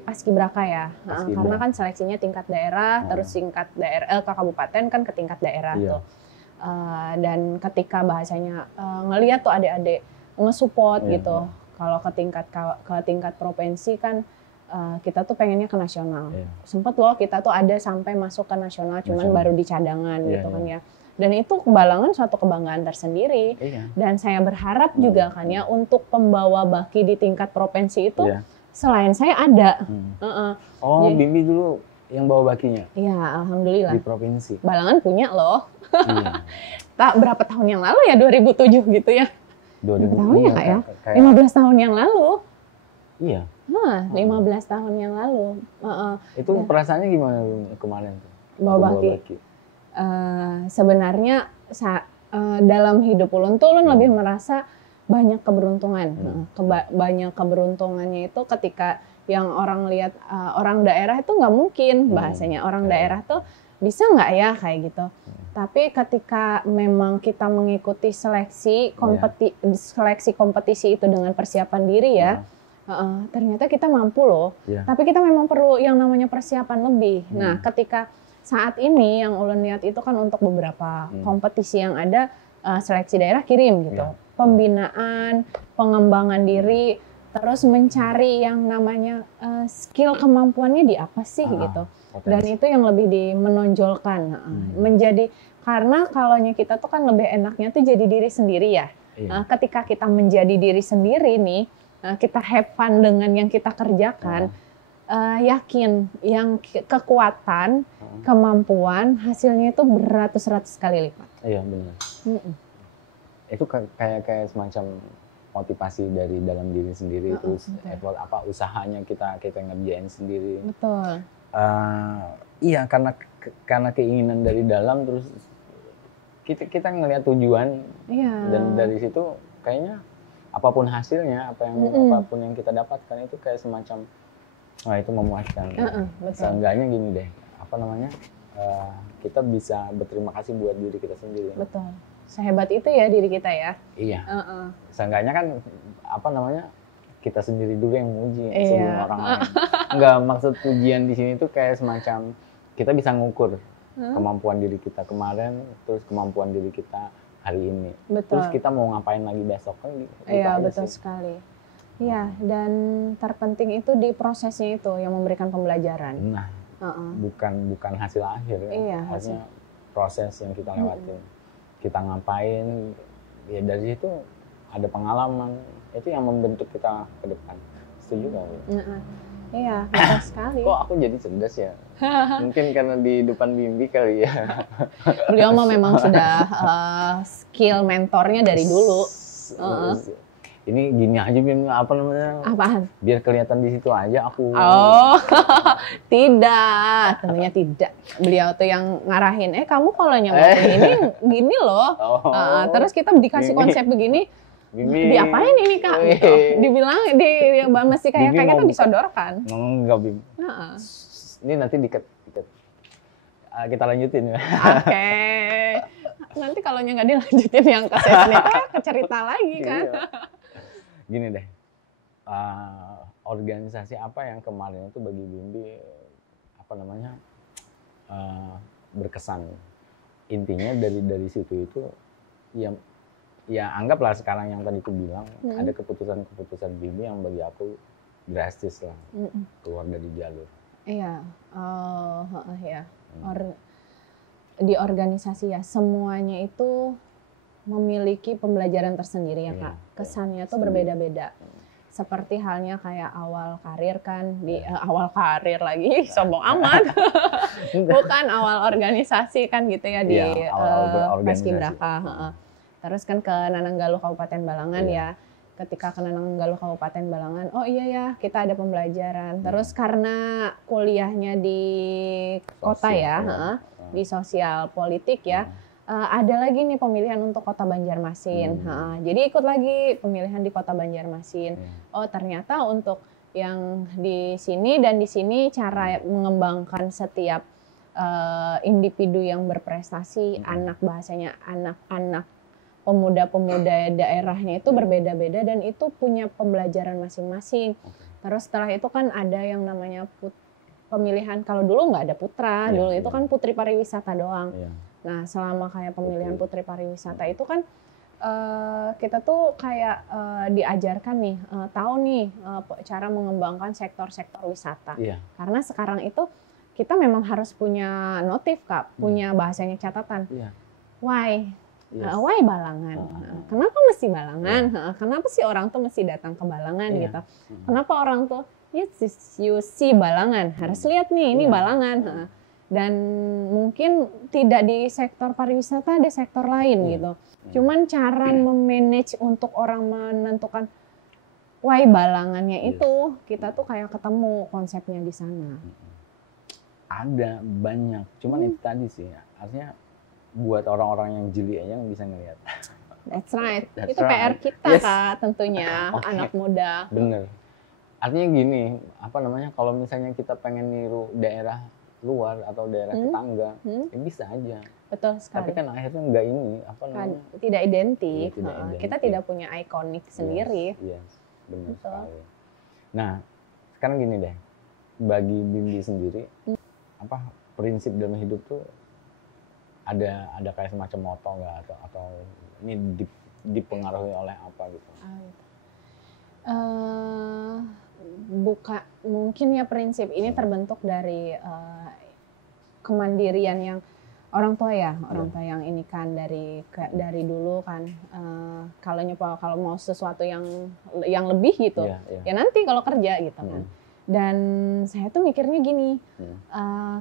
Paskibraka ya, karena kan seleksinya tingkat daerah, terus tingkat daerah ke kabupaten kan ke tingkat daerah tuh. Dan ketika bahasanya ngelihat tuh adik-adik nge-support gitu, Kalau ke tingkat provinsi kan kita tuh pengennya ke nasional. Sempet loh kita tuh ada sampai masuk ke nasional, cuman baru di cadangan gitu kan ya. Dan itu Balangan suatu kebanggaan tersendiri. Dan saya berharap juga kan ya untuk pembawa baki di tingkat provinsi itu selain saya ada. Jadi, Bimbi dulu yang bawa bakinya? Iya, alhamdulillah. Di provinsi. Balangan punya loh. Tak berapa tahun yang lalu ya 2007 gitu ya. 2000 tahun ya Kak ya? 15 tahun yang lalu. Iya. 15 tahun yang lalu. Itu perasaannya gimana kemarin tuh? Bawa baki. Sebenarnya dalam hidup Ulun tuh Ulun lebih merasa banyak keberuntungan. Banyak keberuntungannya itu ketika yang orang lihat orang daerah itu nggak mungkin bahasanya orang daerah tuh bisa nggak ya kayak gitu. Tapi ketika memang kita mengikuti seleksi kompetisi itu dengan persiapan diri ya, ternyata kita mampu loh. Tapi kita memang perlu yang namanya persiapan lebih. Nah, ketika saat ini yang Ulun lihat itu kan untuk beberapa kompetisi yang ada seleksi daerah kirim gitu. Pembinaan, pengembangan diri, terus mencari yang namanya skill kemampuannya di apa sih gitu. Dan itu yang lebih menonjolkan menjadi karena kalaunya kita tuh kan lebih enaknya tuh jadi diri sendiri ya. Ketika kita menjadi diri sendiri nih, kita have fun dengan yang kita kerjakan, yakin yang kekuatan, kemampuan hasilnya itu beratus-ratus kali lipat. Iya benar. Itu kayak semacam motivasi dari dalam diri sendiri, terus effort usahanya kita ngerjain sendiri. Betul. Iya karena keinginan dari dalam, terus kita ngelihat tujuan, dan dari situ kayaknya apapun hasilnya, apapun yang kita dapatkan itu kayak semacam itu memuaskan. Seenggaknya gini deh, kita bisa berterima kasih buat diri kita sendiri. Betul. Sehebat itu ya diri kita ya. Iya. Seenggaknya kan kita sendiri dulu yang muji sebelum orang lain. Enggak, maksud pujian di sini tuh kayak semacam kita bisa ngukur kemampuan diri kita kemarin, terus kemampuan diri kita hari ini. Betul. Terus kita mau ngapain lagi besok kan gitu. Iya, betul sekali. Iya, dan terpenting itu di prosesnya itu yang memberikan pembelajaran. Nah, bukan hasil akhir ya. Iya, artinya proses yang kita lewatin. Kita ngapain, ya dari situ ada pengalaman, itu yang membentuk kita ke depan. Setuju nggak? Iya, betul sekali. Kok aku jadi cerdas ya? Mungkin karena di depan Bimbi kali ya. Beliau mah memang sudah skill mentornya dari dulu. Ini gini aja, Apaan? Biar kelihatan di situ aja aku. Oh, tidak, tentunya tidak. Beliau tuh yang ngarahin, kamu kalau nyampe ini gini loh. Terus kita dikasih konsep begini, diapain ini Kak? Gitu. Dibilang, mesti kayak kita disodorkan. Enggak, Bim. Ini nanti diket. Kita lanjutin ya. Oke. Nanti kalau nggak dilanjutin yang ke sesi ke cerita lagi kan. Gini deh, organisasi apa yang kemarin itu bagi Bimbi berkesan? Intinya dari situ itu ya anggaplah sekarang yang tadi aku bilang, ada keputusan Bimbi yang bagi aku drastis lah, keluar dari jalur. Iya, di organisasi ya semuanya itu memiliki pembelajaran tersendiri ya Kak. Kesannya tuh berbeda-beda. Seperti halnya kayak awal karir kan, awal karir lagi, sombong amat. Bukan awal organisasi kan gitu ya di Paskibraka. Terus kan ke Nananggaluh Kabupaten Balangan ya. Ketika ke Nananggaluh Kabupaten Balangan, oh iya ya kita ada pembelajaran. Terus karena kuliahnya di kota ya, di sosial politik ya, ada lagi nih pemilihan untuk Kota Banjarmasin. Jadi ikut lagi pemilihan di Kota Banjarmasin. Oh ternyata untuk yang di sini dan di sini cara mengembangkan setiap individu yang berprestasi, bahasanya anak-anak pemuda-pemuda daerahnya itu berbeda-beda dan itu punya pembelajaran masing-masing. Terus setelah itu kan ada yang namanya pemilihan, kalau dulu nggak ada putra, dulu itu kan putri pariwisata doang. Nah selama kayak pemilihan putri pariwisata itu kan kita tuh kayak diajarkan nih, tahu nih cara mengembangkan sektor-sektor wisata. Karena sekarang itu kita memang harus punya notif Kak, punya bahasanya catatan. Why? Why Balangan? Kenapa mesti Balangan? Kenapa sih orang tuh mesti datang ke Balangan gitu? Kenapa orang tuh you see Balangan? Harus lihat nih, ini Balangan. Dan mungkin tidak di sektor pariwisata, ada sektor lain gitu. Cuman cara memanage untuk orang menentukan why Balangannya itu, kita tuh kayak ketemu konsepnya di sana. Ada banyak, cuman itu tadi sih, artinya buat orang-orang yang jeli aja yang bisa ngelihat. That's right. Itu PR kita Kak, tentunya anak muda. Bener. Artinya gini, kalau misalnya kita pengen niru daerah luar atau daerah tetangga, ya bisa aja. Betul sekali. Tapi kan akhirnya nggak tidak identik. Kita tidak punya ikonik sendiri. Yes, benar sekali. Nah, sekarang gini deh, bagi Bimbi sendiri, prinsip dalam hidup tuh ada kayak semacam moto nggak atau ini dipengaruhi oleh apa gitu? Mungkin ya prinsip ini terbentuk dari kemandirian yang orang tua yang ini kan dari dulu kan, kalau mau sesuatu yang lebih gitu ya nanti kalau kerja gitu kan. Dan saya tuh mikirnya gini,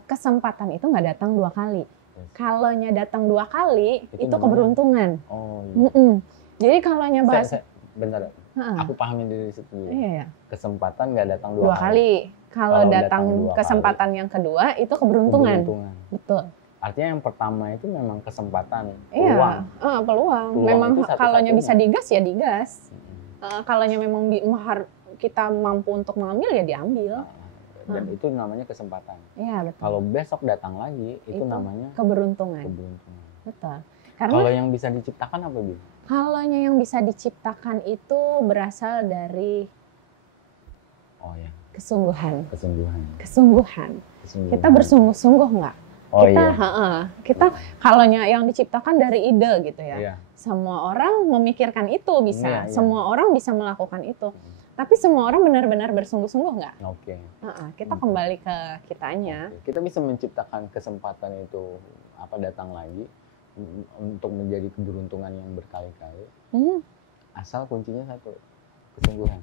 kesempatan itu nggak datang 2 kali. Kalaunya datang 2 kali itu keberuntungan. Jadi kalaunya bentar, aku pahamin dari situ dulu. Kesempatan nggak datang 2 kali. Kalau datang kesempatan yang kedua itu keberuntungan. Betul. Artinya yang pertama itu memang kesempatan, peluang. Peluang. Memang kalaunya bisa digas ya digas. Kalaunya memang kita mampu untuk mengambil ya diambil. Dan itu namanya kesempatan. Iya betul. Kalau besok datang lagi itu namanya keberuntungan. Betul. Karena kalau yang bisa diciptakan apa Bu? Kalaunya yang bisa diciptakan itu berasal dari kesungguhan. Kita bersungguh-sungguh nggak? Kita kalaunya yang diciptakan dari ide gitu ya. Semua orang memikirkan itu bisa, semua orang bisa melakukan itu. Tapi semua orang benar-benar bersungguh-sungguh nggak? Kita kembali ke kitanya. Kita bisa menciptakan kesempatan itu datang lagi untuk menjadi keberuntungan yang berkali-kali. Asal kuncinya satu, kesungguhan.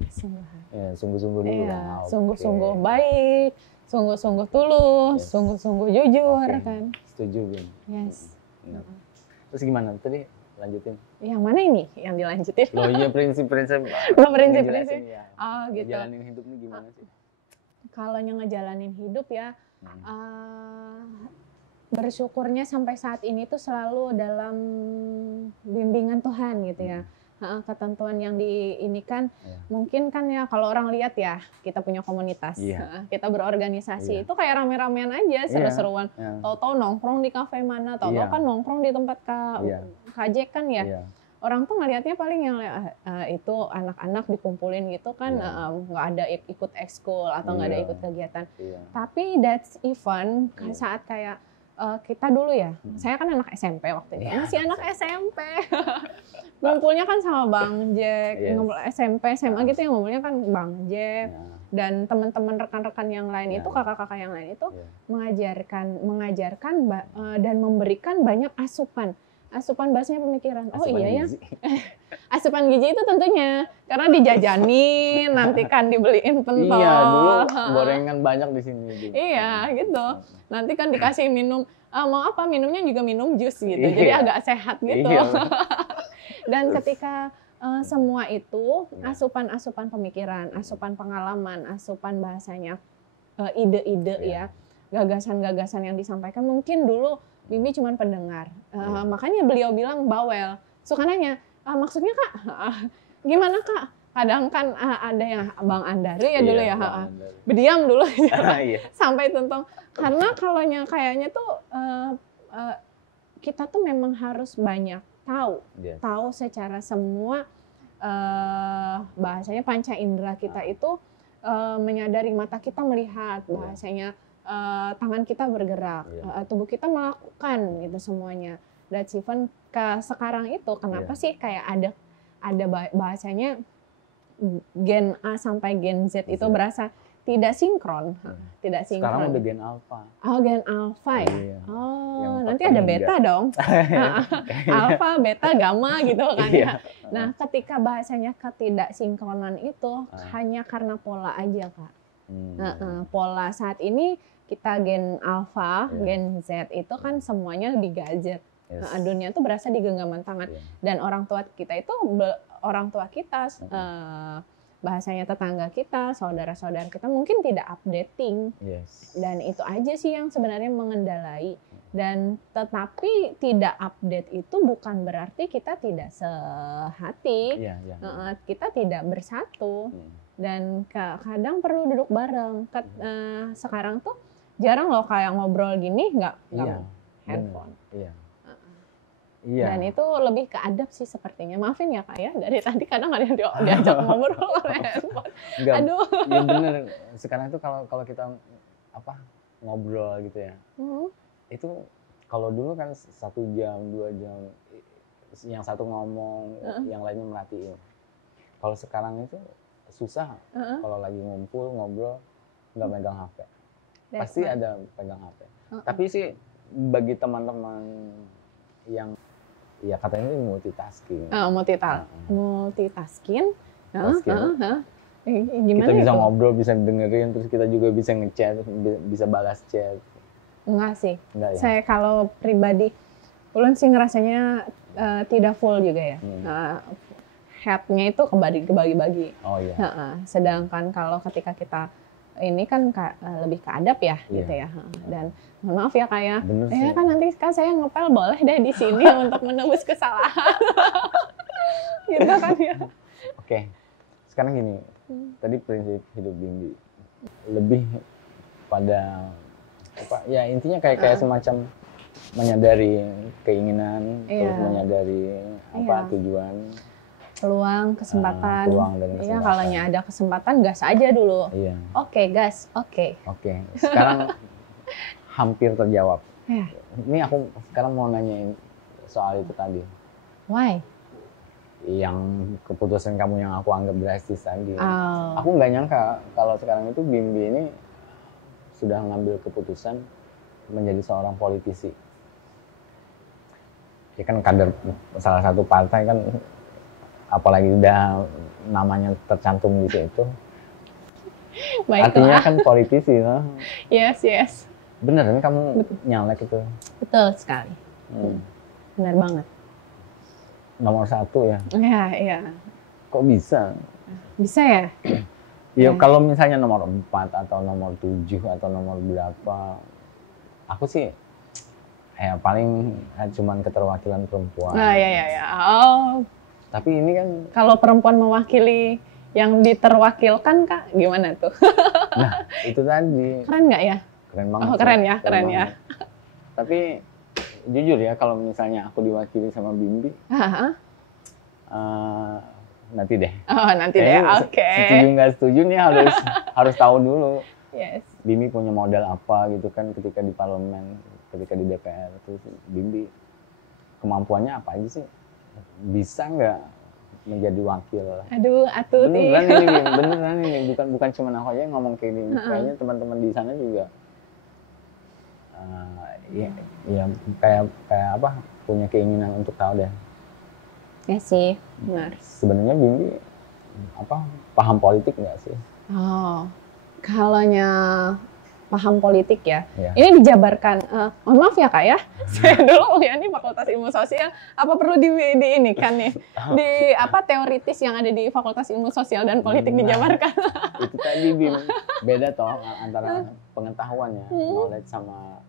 Ya, sungguh-sungguh dulu. Sungguh-sungguh baik, sungguh-sungguh tulus, sungguh-sungguh jujur kan. Setuju Bim. Yes. Terus gimana tadi? Lanjutin. Yang mana ini yang dilanjutin? Loh iya prinsip-prinsip. Prinsip-prinsip. Gitu. Ngejalanin hidup ini gimana sih? Kalau ngejalanin hidup ya, bersyukurnya sampai saat ini tuh selalu dalam bimbingan Tuhan gitu ya. Ketentuan yang diinikan mungkin kan ya kalau orang lihat ya kita punya komunitas, kita berorganisasi itu kayak rame-ramean aja seru-seruan, tahu-tahu nongkrong di kafe mana, tahu-tahu kan nongkrong di tempat KJ kan ya. Orang tuh ngelihatnya paling yang itu anak-anak dikumpulin gitu kan, nggak ada ikut ekskul atau nggak ada ikut kegiatan. Tapi that's even saat kayak kita dulu ya, saya kan anak SMP waktu itu, masih anak SMP. Ngumpulnya kan sama Bang Jack, ngumpul SMP, SMA gitu yang ngumpulnya kan Bang Jack. Dan teman-teman rekan-rekan yang lain itu, kakak-kakak yang lain itu mengajarkan dan memberikan banyak asupan bahasanya pemikiran. Asupan gizi itu tentunya karena dijajanin, nanti kan dibeliin pentol. Iya, dulu gorengan banyak di sini. Iya, gitu. Nanti kan dikasih minum, mau apa? Minumnya juga minum jus gitu. Jadi agak sehat gitu. Dan ketika semua itu asupan pemikiran, asupan pengalaman, asupan bahasanya, ide-ide ya, gagasan-gagasan yang disampaikan mungkin dulu Bimbi cuma pendengar, makanya beliau bilang bawel. Suka nanya, maksudnya Kak, gimana Kak? Kadang kan ada yang Bang Andari ya dulu berdiam dulu sampai tuntung. Karena kalaunya kayaknya tuh kita tuh memang harus banyak tahu secara semua bahasanya panca indera kita itu menyadari, mata kita melihat, bahasanya tangan kita bergerak, tubuh kita melakukan gitu semuanya. That's even ke sekarang itu kenapa sih kayak ada bahasanya Gen A sampai Gen Z itu berasa tidak sinkron, tidak sinkron. Sekarang udah Gen Alpha. Oh, Gen Alpha ya. Iya. Oh, nanti ada beta dong. Alpha, beta, gamma gitu kan ya. Nah, ketika bahasanya ketidaksinkronan itu hanya karena pola aja, Kak. Pola saat ini kita Gen Alpha, Gen Z itu kan semuanya di gadget. Dunia tuh berasa di genggaman tangan. Dan orang tua kita itu bahasanya tetangga kita, saudara-saudara kita mungkin tidak updating. Dan itu aja sih yang sebenarnya mengendalai. Dan tetapi tidak update itu bukan berarti kita tidak sehati. Kita tidak bersatu. Dan kadang perlu duduk bareng. Sekarang tuh jarang loh kayak ngobrol gini nggak handphone. Dan itu lebih ke adab sih sepertinya. Maafin ya Kak ya, dari tadi kadang ada yang diajak ngobrol oleh handphone. Aduh. Iya bener. Sekarang itu kalau kita ngobrol gitu ya, itu kalau dulu kan 1 jam, 2 jam, yang satu ngomong, yang lainnya merhatiin. Kalau sekarang itu susah. Kalau lagi ngumpul ngobrol nggak megang HP. Pasti ada pegang HP. Tapi sih bagi teman-teman yang katanya ini multitasking. Multitasking. Gimana kita bisa itu? ngobrol, bisa dengerin, terus kita juga bisa ngechat, bisa balas chat. Enggak sih. Enggak, ya? Saya kalau pribadi, ulun sih ngerasanya tidak full juga ya. Headnya itu kebagi-bagi. Oh iya. Sedangkan kalau ketika kita ini kan lebih ke adab ya gitu ya. Dan mohon maaf ya Kak ya. Kan nanti kan saya ngepel boleh deh di sini untuk menebus kesalahan. Gitu kan ya. Oke. Sekarang gini. Tadi prinsip hidup Bimbi lebih pada ya intinya kayak semacam menyadari keinginan, terus menyadari tujuan, peluang, kesempatan. Dan kesempatan. Iya, kalau ada kesempatan gas aja dulu. Oke, gas. Oke. Sekarang hampir terjawab. Ini aku sekarang mau nanyain soal itu tadi. Why? Yang keputusan kamu yang aku anggap drastis tadi. Aku nggak nyangka kalau sekarang itu Bimbi ini sudah ngambil keputusan menjadi seorang politisi. Ya kan kader salah satu partai kan, apalagi udah namanya tercantum di situ. Artinya kan politisi, no? Yes. Bener kan kamu nyalek itu? Betul sekali. Benar banget. Nomor 1 ya? Iya. Kok bisa? Bisa ya? Ya kalau misalnya nomor 4 atau nomor 7 atau nomor berapa, aku sih ya paling cuman keterwakilan perempuan. Iya. Oh. Tapi ini kan kalau perempuan mewakili yang diterwakilkan Kak, gimana tuh? Nah, itu tadi. Keren nggak ya? Keren banget. Oh, keren ya. Tapi jujur ya, kalau misalnya aku diwakili sama Bimbi, nanti deh. Oh, nanti deh. Oke. Setuju nggak setuju nih harus tahu dulu. Yes. Bimbi punya modal apa gitu kan ketika di parlemen, ketika di DPR, terus Bimbi kemampuannya apa aja sih? Bisa nggak menjadi wakil? Aduh, atuti. Beneran ini, bukan cuma aku aja yang ngomong kayak gini. Kayaknya teman-teman di sana juga kayak punya keinginan untuk tahu deh. Ya sih, benar. Sebenarnya Bimbi paham politik nggak sih? Oh, kalaunya paham politik ya. Ini dijabarkan. Mohon maaf ya Kak ya. Saya dulu kuliah di Fakultas Ilmu Sosial. Apa perlu di ini kan nih? Di teoritis yang ada di Fakultas Ilmu Sosial dan Politik dijabarkan. Itu tadi Bim. Beda toh antara pengetahuannya, knowledge sama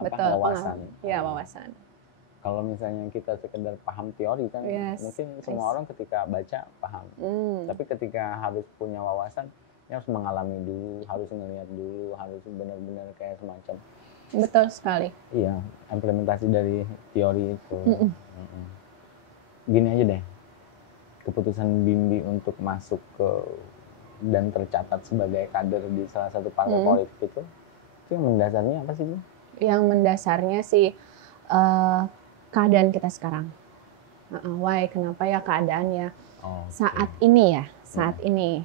wawasan. Iya, wawasan. Kalau misalnya kita sekedar paham teori kan, mungkin semua orang ketika baca paham. Tapi ketika harus punya wawasan, harus mengalami dulu, harus ngelihat dulu, harus benar-benar kayak semacam. Betul sekali. Iya, implementasi dari teori itu. Gini aja deh, keputusan Bimbi untuk masuk ke dan tercatat sebagai kader di salah satu partai politik itu yang mendasarnya apa sih, Bu? Yang mendasarnya sih keadaan kita sekarang. Why, kenapa ya keadaannya saat okay. ini ya, saat ini.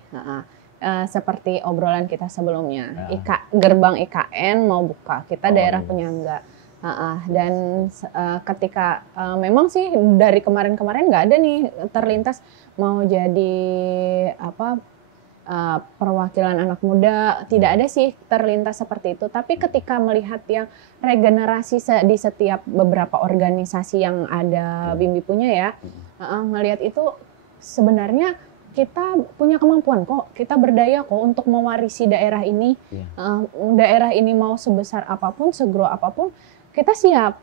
Seperti obrolan kita sebelumnya, gerbang IKN mau buka, kita daerah penyangga. Dan ketika memang sih dari kemarin-kemarin nggak ada nih terlintas mau jadi perwakilan anak muda, tidak ada sih terlintas seperti itu. Tapi ketika melihat yang regenerasi di setiap beberapa organisasi yang ada Bimbi punya ya, ngelihat itu sebenarnya kita punya kemampuan kok, kita berdaya kok untuk mewarisi daerah ini. Daerah ini mau sebesar apapun, segro apapun, kita siap.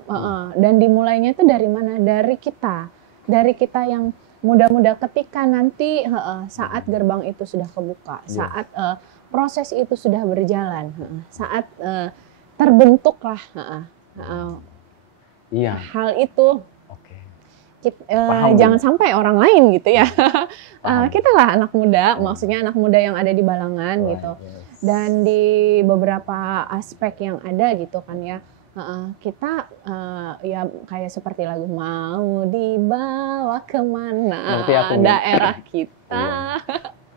Dan dimulainya itu dari mana? Dari kita yang muda-muda, ketika nanti saat gerbang itu sudah kebuka, saat proses itu sudah berjalan, saat terbentuklah hal itu. Jangan sampai orang lain gitu ya. Kita lah anak muda, maksudnya anak muda yang ada di Balangan gitu. Dan di beberapa aspek yang ada gitu kan ya. Kita ya kayak seperti lagu mau dibawa kemana daerah kita.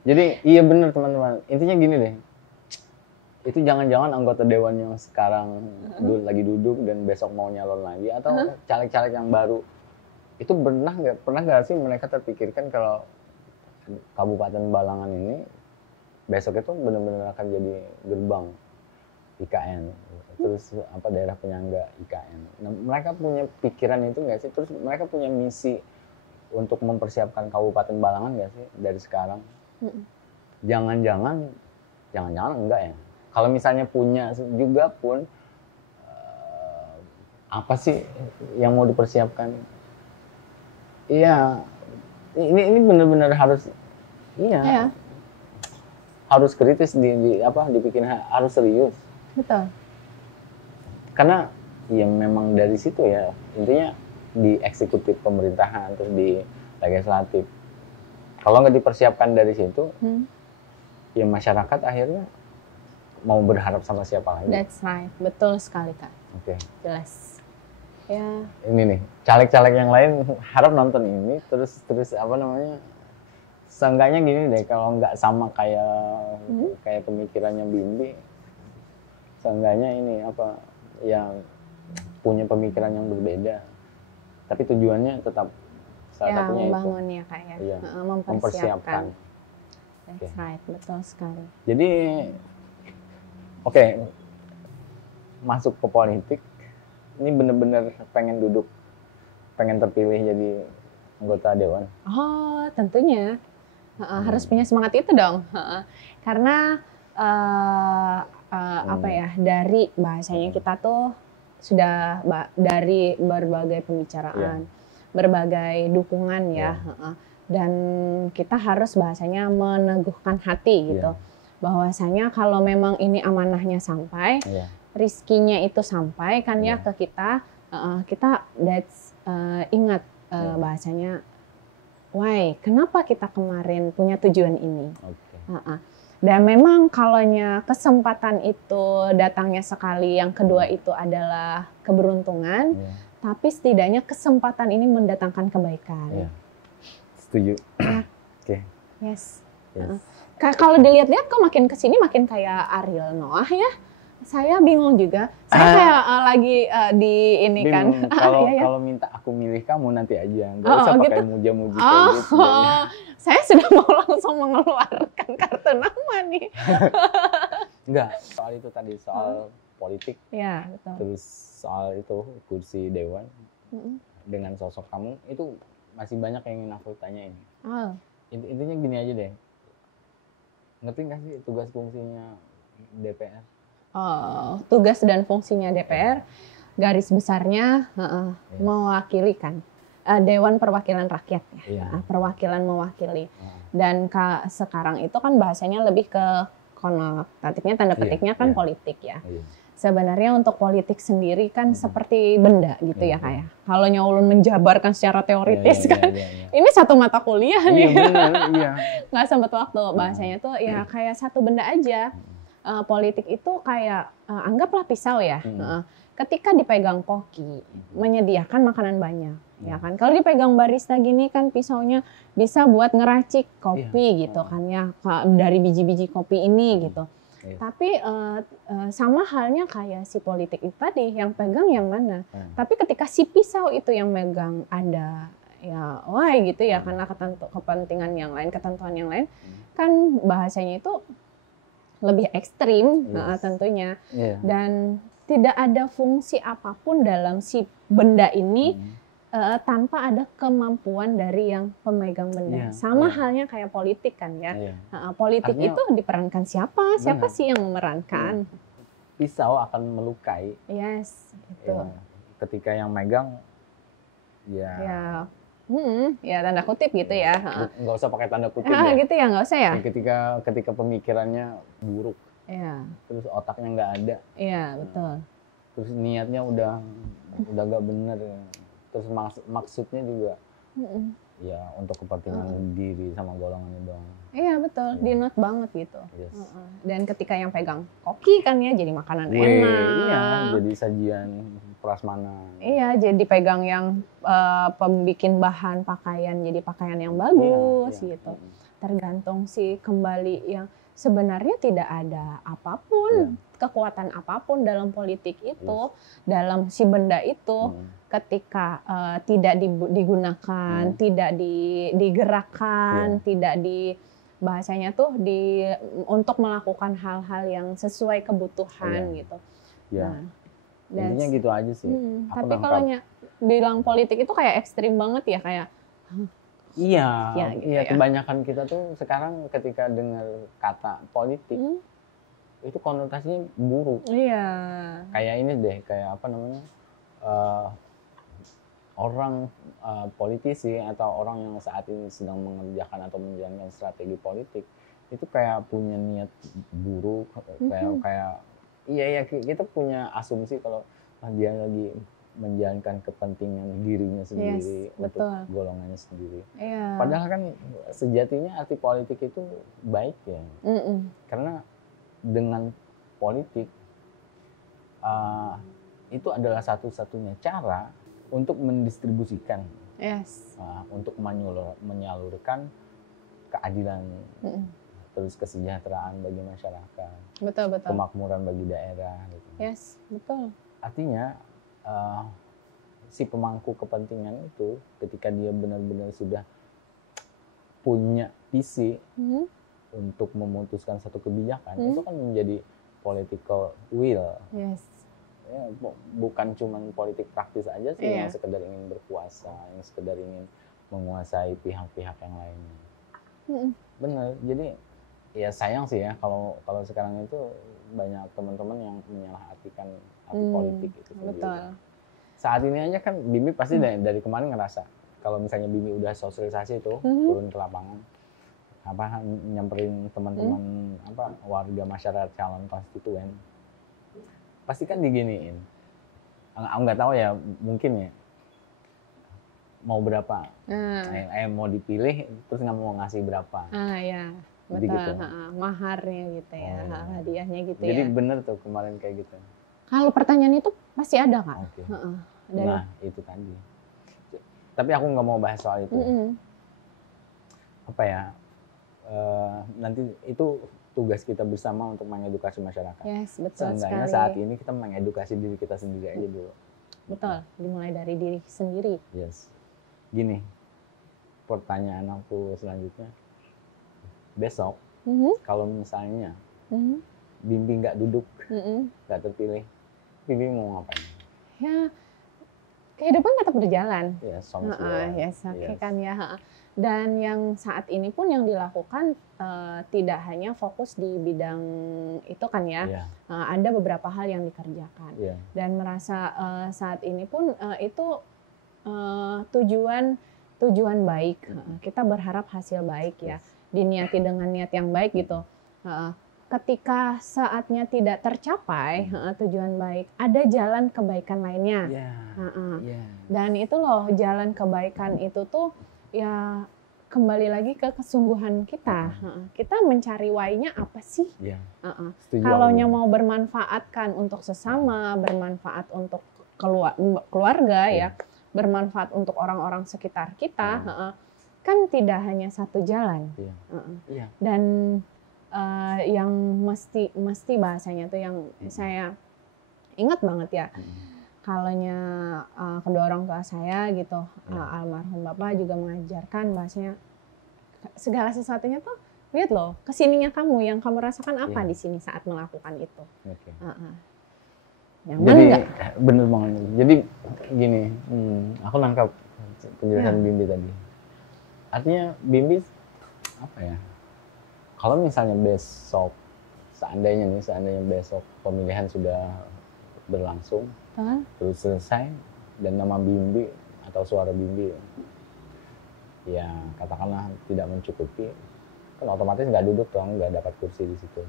Jadi iya benar teman-teman. Intinya gini deh. Itu jangan-jangan anggota dewan yang sekarang lagi duduk dan besok mau nyalon lagi atau caleg-caleg yang baru. Itu pernah nggak sih mereka terpikirkan kalau Kabupaten Balangan ini besok itu benar-benar akan jadi gerbang IKN, terus daerah penyangga IKN. Nah, mereka punya pikiran itu nggak sih? Terus mereka punya misi untuk mempersiapkan Kabupaten Balangan nggak sih dari sekarang? Jangan-jangan enggak ya? Kalau misalnya punya juga pun apa sih yang mau dipersiapkan? Iya, ini benar-benar harus, harus kritis dibikin harus serius. Betul. Karena ya memang dari situ ya intinya di eksekutif pemerintahan terus di legislatif. Kalau nggak dipersiapkan dari situ, ya masyarakat akhirnya mau berharap sama siapa lagi. That's right, betul sekali Kak. Oke. Jelas. Ya. Ini nih, caleg-caleg yang lain harap nonton ini, terus seenggaknya gini deh, kalau nggak sama kayak pemikirannya Bimbi, seenggaknya ini yang punya pemikiran yang berbeda, tapi tujuannya tetap salah satunya membangun itu. Ya Kak ya, iya, mempersiapkan. That's right, betul sekali. Jadi, masuk ke politik. Ini benar-benar pengen terpilih jadi anggota dewan. Oh, tentunya harus punya semangat itu dong. Karena dari bahasanya kita tuh sudah dari berbagai pembicaraan, berbagai dukungan ya. Dan kita harus bahasanya meneguhkan hati gitu. Bahwasanya kalau memang ini amanahnya sampai, rizkinya itu sampai kan ya ke kita, ingat bahasanya, why, kenapa kita kemarin punya tujuan ini. Dan memang kalaunya kesempatan itu datangnya sekali, yang kedua itu adalah keberuntungan, tapi setidaknya kesempatan ini mendatangkan kebaikan. Setuju. Yes. Kalau dilihat-lihat kok makin kesini makin kayak Ariel Noah ya. Saya bingung juga. Saya kayak lagi di ini kan. Kalau minta aku milih kamu nanti aja, nggak usah pakai muja-muji kayak gitu. Saya sudah mau langsung mengeluarkan kartu nama nih. Enggak, soal itu tadi, soal politik. Ya, betul. Terus soal itu kursi dewan. Dengan sosok kamu itu masih banyak yang ingin aku tanyain. Intinya gini aja deh. Ngerti nggak sih tugas fungsinya DPR? Tugas dan fungsinya DPR garis besarnya mewakili kan Dewan Perwakilan Rakyat ya. Perwakilan mewakili. Dan sekarang itu kan bahasanya lebih ke konotatifnya, tanda petiknya kan politik ya. Sebenarnya untuk politik sendiri kan seperti benda gitu ya kayak. Kalau Ulun menjabarkan secara teoritis kan. Ini satu mata kuliah nih. Nggak sempat waktu, bahasanya tuh ya kayak satu benda aja. Politik itu kayak anggaplah pisau ya. Ketika dipegang koki, menyediakan makanan banyak. ya kan. Kalau dipegang barista gini kan pisaunya bisa buat ngeracik kopi gitu kan ya, dari biji-biji kopi ini gitu. Tapi sama halnya kayak si politik itu tadi, yang pegang yang mana. Tapi ketika si pisau itu yang megang ada ya why gitu ya, karena kepentingan yang lain, ketentuan yang lain, kan bahasanya itu lebih ekstrim tentunya. Dan tidak ada fungsi apapun dalam si benda ini tanpa ada kemampuan dari yang pemegang benda. Sama halnya kayak politik kan ya. Politik artinya, itu diperankan siapa? Siapa sih yang memerankan? Pisau akan melukai. Yes, itu. Ya, ketika yang megang ya tanda kutip gitu ya. Nggak usah pakai tanda kutip gitu ya, nggak usah ya. Ketika pemikirannya buruk. Terus otaknya nggak ada. Iya, betul. Terus niatnya udah nggak bener. Terus maksudnya juga ya untuk kepentingan diri sama golongannya doang. Iya betul, di-note banget gitu. Dan ketika yang pegang koki kan ya jadi makanan enak. Iya, jadi sajian prasmanan. Iya, jadi pegang yang pembikin bahan pakaian jadi pakaian yang bagus gitu. Tergantung sih kembali yang sebenarnya tidak ada apapun, kekuatan apapun dalam politik itu, dalam si benda itu, ketika tidak digunakan, tidak digerakkan, tidak bahasanya tuh untuk melakukan hal-hal yang sesuai kebutuhan gitu. Nah, intinya gitu aja sih. Tapi kalau bilang politik itu kayak ekstrim banget ya, kayak Iya, kebanyakan kita tuh sekarang ketika dengar kata politik itu konotasinya buruk. Iya. Kayak ini deh, kayak apa namanya, orang politisi atau orang yang saat ini sedang mengerjakan atau menjalankan strategi politik itu kayak punya niat buruk, kayak kita punya asumsi kalau dia lagi menjalankan kepentingan dirinya sendiri untuk golongannya sendiri. Padahal kan sejatinya arti politik itu baik ya. Karena dengan politik itu adalah satu-satunya cara untuk mendistribusikan, untuk menyalurkan keadilan, terus kesejahteraan bagi masyarakat, kemakmuran bagi daerah. Gitu. Betul. Artinya si pemangku kepentingan itu ketika dia benar-benar sudah punya visi untuk memutuskan satu kebijakan, itu kan menjadi political will. Ya, bukan cuma politik praktis aja sih yang sekedar ingin berkuasa, yang sekedar ingin menguasai pihak-pihak yang lainnya. Benar. Jadi ya sayang sih ya kalau sekarang itu banyak teman-teman yang menyalahartikan arti politik itu. Betul. Saat ini aja kan Bimi pasti dari kemarin ngerasa kalau misalnya Bimi udah sosialisasi itu turun ke lapangan, nyamperin teman-teman warga masyarakat calon konstituen, pasti kan diginiin. Aku nggak tahu ya, mungkin ya mau berapa, mau dipilih terus nggak mau ngasih berapa. Betul, gitu. Maharnya gitu ya, hadiahnya gitu. Jadi bener tuh kemarin kayak gitu. Kalau pertanyaan itu pasti ada kan? Nah itu tadi. Tapi aku nggak mau bahas soal itu. Apa ya? Nanti itu tugas kita bersama untuk mengedukasi masyarakat. Betul sekali. Saat ini kita mengedukasi diri kita sendiri aja dulu. Betul, dimulai dari diri sendiri. Gini, pertanyaan aku selanjutnya. Besok, kalau misalnya Bimbi nggak duduk, nggak terpilih, Bimbi mau ngapain? Ya, kehidupan tetap berjalan. Kan ya. Dan yang saat ini pun yang dilakukan tidak hanya fokus di bidang itu kan ya. Ada beberapa hal yang dikerjakan. Dan merasa saat ini pun itu tujuan baik. Kita berharap hasil baik ya. Diniati dengan niat yang baik gitu. Ketika saatnya tidak tercapai tujuan baik, ada jalan kebaikan lainnya. Dan itu loh, jalan kebaikan itu tuh ya kembali lagi ke kesungguhan kita. Kita mencari why-nya apa sih? Kalaunya mau bermanfaat kan untuk sesama, bermanfaat untuk keluarga ya, bermanfaat untuk orang-orang sekitar kita, kan tidak hanya satu jalan. Dan yang mesti bahasanya tuh yang saya ingat banget ya, kalaunya kedua orang tua saya gitu, almarhum bapak juga mengajarkan bahasanya segala sesuatunya tuh lihat loh, kesininya kamu, yang kamu rasakan apa di sini saat melakukan itu. Jadi bener banget. Jadi gini, aku nangkap penjelasan Bimbi tadi. Artinya Bimbi apa ya? Kalau misalnya besok, seandainya besok pemilihan sudah berlangsung, terus selesai, dan nama Bimbi atau suara Bimbi, ya katakanlah tidak mencukupi, kan otomatis nggak duduk dong, nggak dapat kursi di situ.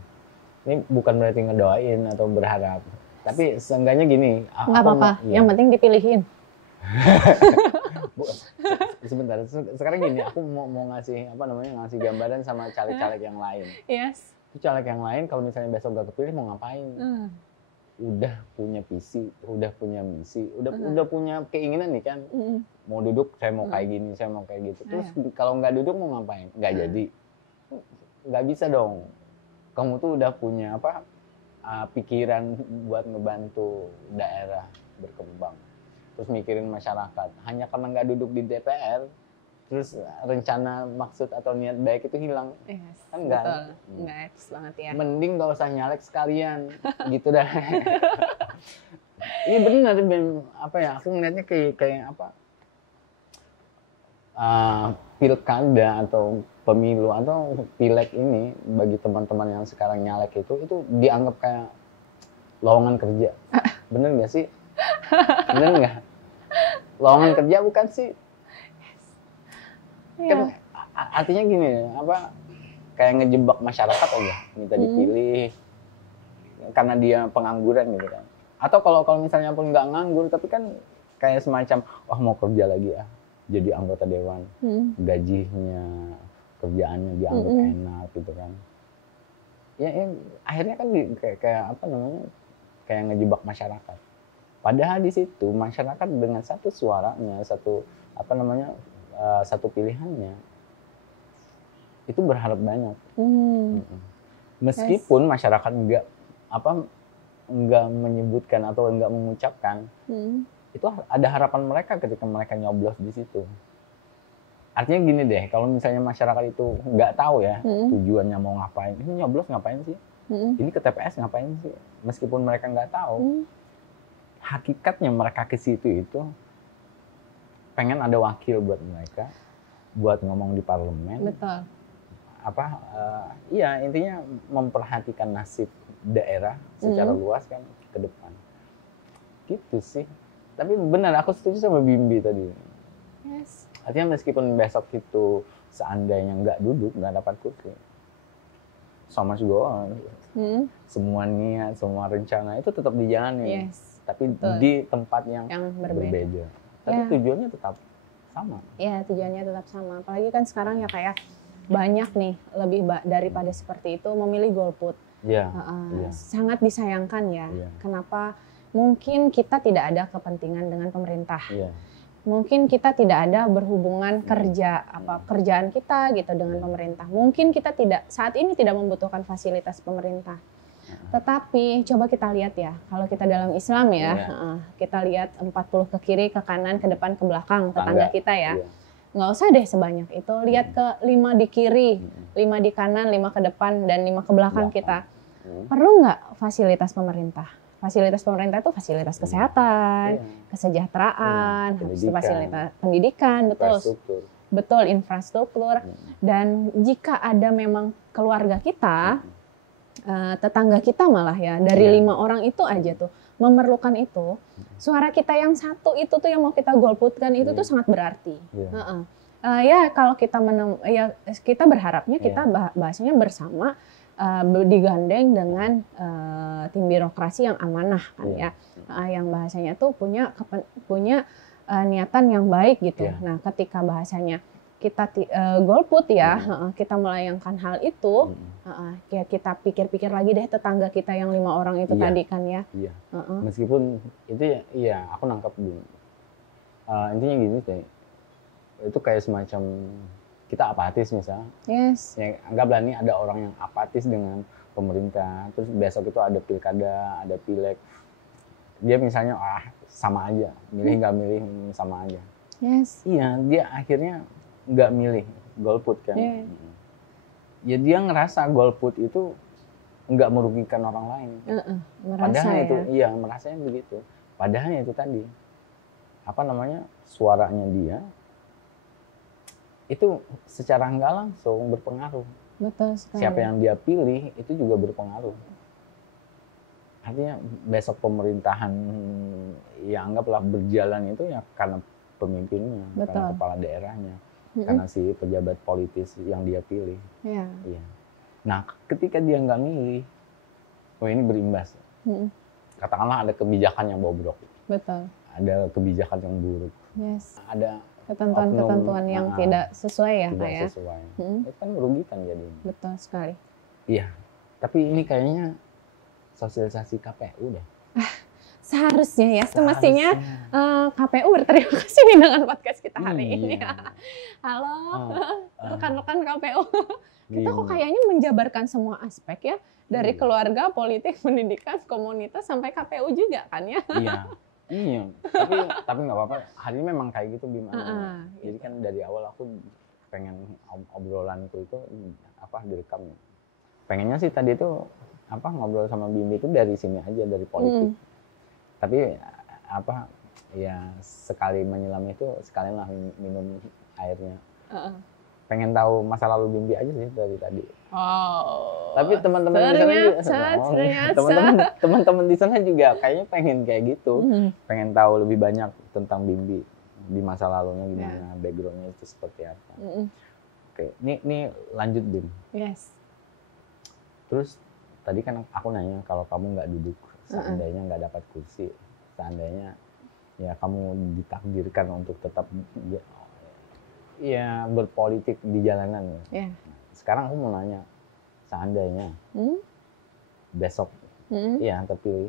Ini bukan berarti ngedoain atau berharap, tapi seenggaknya gini. Nggak apa-apa, yang penting dipilihin. Sebentar, sekarang gini, aku mau ngasih ngasih gambaran sama caleg-caleg yang lain. Yes. Itu caleg yang lain kalau misalnya besok gak kepilih mau ngapain? Udah punya visi, udah punya misi, udah punya keinginan nih kan. Mau duduk, saya mau kayak gini, saya mau kayak gitu. Terus kalau nggak duduk mau ngapain? Nggak jadi. Nggak bisa dong. Kamu tuh udah punya pikiran buat ngebantu daerah berkembang. Terus mikirin masyarakat. Hanya karena nggak duduk di DPR, terus rencana, maksud atau niat baik itu hilang. Kan enggak? Betul. Nggak etis banget ya. Mending nggak usah nyalek sekalian, gitu dah. Ini benar, aku ngeliatnya kayak pilkada atau pemilu atau pileg ini bagi teman-teman yang sekarang nyalek itu dianggap kayak lowongan kerja. Bener nggak sih? Bener nggak? Lowongan kerja bukan sih? Kan artinya gini, kayak ngejebak masyarakat aja, minta dipilih karena dia pengangguran gitu kan. Atau kalau misalnya pun nggak nganggur, tapi kan kayak semacam mau kerja lagi ya, jadi anggota dewan, gajinya, kerjaannya dianggap enak gitu kan. Ya akhirnya kan kayak ngejebak masyarakat. Padahal di situ masyarakat dengan satu suaranya, satu pilihannya itu berharap banyak. Meskipun masyarakat nggak menyebutkan atau nggak mengucapkan, itu ada harapan mereka ketika mereka nyoblos di situ. Artinya gini deh, kalau misalnya masyarakat itu nggak tahu ya tujuannya mau ngapain, ini nyoblos ngapain sih? Ini ke TPS ngapain sih? Meskipun mereka nggak tahu, hakikatnya mereka ke situ itu pengen ada wakil buat mereka, buat ngomong di parlemen. Betul. Intinya memperhatikan nasib daerah secara luas kan ke depan. Gitu sih. Tapi benar, aku setuju sama Bimbi tadi. Yes. Artinya meskipun besok itu seandainya nggak duduk, nggak dapat kursi, so much go on. Semua niat, semua rencana itu tetap dijalani. Yes. Tapi di tempat yang berbeda. Tapi tujuannya tetap sama. Iya, tujuannya tetap sama. Apalagi kan sekarang ya kayak banyak nih, lebih daripada seperti itu memilih golput. Sangat disayangkan ya. Kenapa? Mungkin kita tidak ada kepentingan dengan pemerintah. Mungkin kita tidak ada berhubungan kerjaan kita gitu dengan pemerintah. Mungkin kita saat ini tidak membutuhkan fasilitas pemerintah. Tetapi coba kita lihat ya, kalau kita dalam Islam ya, kita lihat 40 ke kiri, ke kanan, ke depan, ke belakang, tetangga kita ya. Nggak usah deh sebanyak itu, lihat ke 5 di kiri, 5 di kanan, 5 ke depan, dan 5 ke belakang kita. Perlu nggak fasilitas pemerintah? Fasilitas pemerintah itu fasilitas kesehatan, kesejahteraan, fasilitas pendidikan, betul, infrastruktur. Dan jika ada memang keluarga kita, tetangga kita malah ya, dari 5 orang itu aja tuh memerlukan itu, suara kita yang satu itu tuh yang mau kita golputkan itu tuh sangat berarti. Ya kalau kita kita berharapnya kita bahasanya bersama, digandeng dengan tim birokrasi yang amanah kan ya, yang bahasanya tuh punya niatan yang baik gitu. Nah ketika bahasanya kita golput ya, kita melayangkan hal itu, ya kita pikir-pikir lagi deh tetangga kita yang 5 orang itu tadi kan ya. Meskipun itu ya aku nangkap dulu. Intinya gini sih, itu kayak semacam kita apatis misalnya. Yes. Ya, anggaplah nih ada orang yang apatis dengan pemerintah, terus besok itu ada pilkada, ada pileg, dia misalnya sama aja, milih nggak milih sama aja. Yes. Iya, dia akhirnya nggak milih, golput kan. Yeah. Ya dia ngerasa golput itu nggak merugikan orang lain. Padahal ya? itu, iya merasanya begitu. Padahal itu tadi, apa namanya, suaranya dia itu secara nggak langsung berpengaruh. Betul sekali. Siapa yang dia pilih itu juga berpengaruh. Artinya besok pemerintahan ya anggaplah berjalan itu ya karena pemimpinnya, karena kepala daerahnya, karena si pejabat politis yang dia pilih. Iya. Iya. Nah, ketika dia nggak milih, ini berimbas. Katakanlah ada kebijakan yang bobrok. Betul. Ada kebijakan yang buruk. Yes. Ada ketentuan-ketentuan yang tidak sesuai ya, tidak ya? sesuai. Itu kan merugikan jadinya. Betul sekali. Iya. Tapi ini kayaknya sosialisasi KPU deh. Seharusnya ya, semestinya KPU berterima kasih nih dengan podcast kita hari ini. Halo, rekan-rekan KPU. Kita kok kayaknya menjabarkan semua aspek ya, dari keluarga, politik, pendidikan, komunitas, sampai KPU juga kan ya? Iya, tapi nggak apa-apa. Hari ini memang kayak gitu gimana? Jadi kan dari awal aku pengen obrolanku itu direkam. Pengennya sih tadi itu ngobrol sama Bimbi itu dari sini aja, dari politik. Tapi ya sekali menyelam itu sekalian lah minum airnya. Pengen tahu masa lalu Bimbi aja sih dari tadi. Oh. Tapi teman-teman di sana juga kayaknya pengen kayak gitu. Pengen tahu lebih banyak tentang Bimbi di masa lalunya gimana, backgroundnya itu seperti apa. Oke, ini lanjut Bim. Yes. Terus tadi kan aku nanya kalau kamu nggak duduk, seandainya nggak dapat kursi, seandainya ya kamu ditakdirkan untuk tetap ya berpolitik di jalanan. Sekarang aku mau nanya, seandainya besok ya terpilih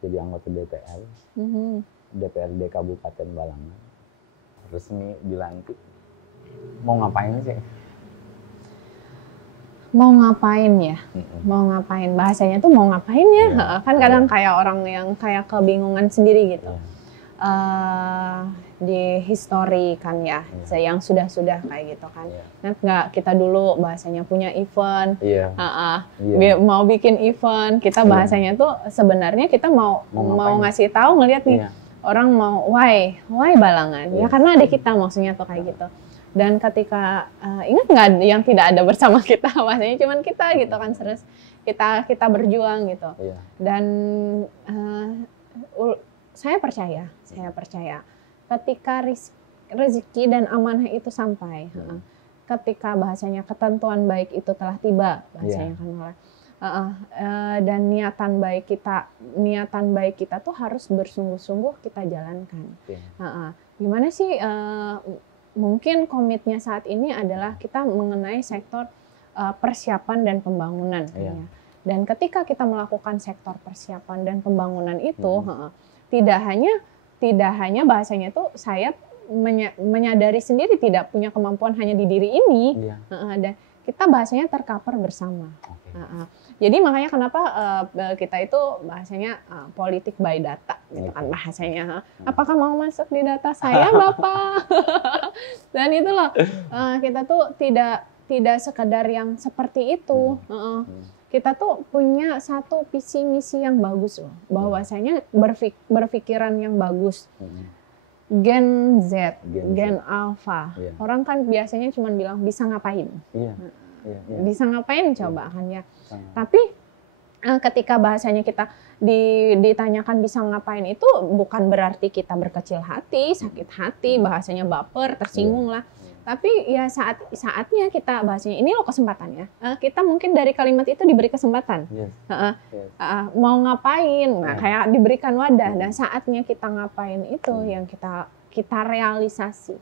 jadi anggota DPR, DPRD Kabupaten Balangan, resmi dilantik, mau ngapain sih? Mau ngapain ya? Mau ngapain? Bahasanya tuh mau ngapain ya? Kan kadang kayak orang yang kayak kebingungan sendiri gitu. Di history kan ya, yang sudah-sudah kayak gitu kan. Nggak kita dulu bahasanya punya event, mau bikin event, kita bahasanya tuh sebenarnya kita mau ngasih tahu ngelihat nih orang mau why Balangan, ya karena ada kita maksudnya tuh kayak gitu. Dan ketika ingat nggak yang tidak ada bersama kita, bahasanya cuman kita gitu kan, terus kita berjuang gitu. Dan saya percaya ketika rezeki dan amanah itu sampai, ketika bahasanya ketentuan baik itu telah tiba, bahasanya kan dan niatan baik kita tuh harus bersungguh-sungguh kita jalankan. Gimana sih? Mungkin komitnya saat ini adalah kita mengenai sektor persiapan dan pembangunan. Dan ketika kita melakukan sektor persiapan dan pembangunan itu, tidak hanya bahasanya itu saya menyadari sendiri tidak punya kemampuan hanya di diri ini, dan kita bahasanya tercover bersama. Jadi makanya kenapa kita itu bahasanya politik by data, gitu kan bahasanya. Apakah mau masuk di data saya, Bapak? Dan itulah kita tuh tidak sekedar yang seperti itu. Kita tuh punya satu visi misi yang bagus loh, bahwasanya berpikiran yang bagus. Gen Z, Gen Alpha. Orang kan biasanya cuma bilang bisa ngapain. Bisa ngapain coba kan ya. Tapi ketika bahasanya kita ditanyakan bisa ngapain itu bukan berarti kita berkecil hati, sakit hati, bahasanya baper, tersinggung lah. Tapi ya saatnya kita bahasanya ini loh kesempatannya. Kita mungkin dari kalimat itu diberi kesempatan. Mau ngapain? Nah, kayak diberikan wadah. Dan saatnya kita ngapain itu yang kita realisasi.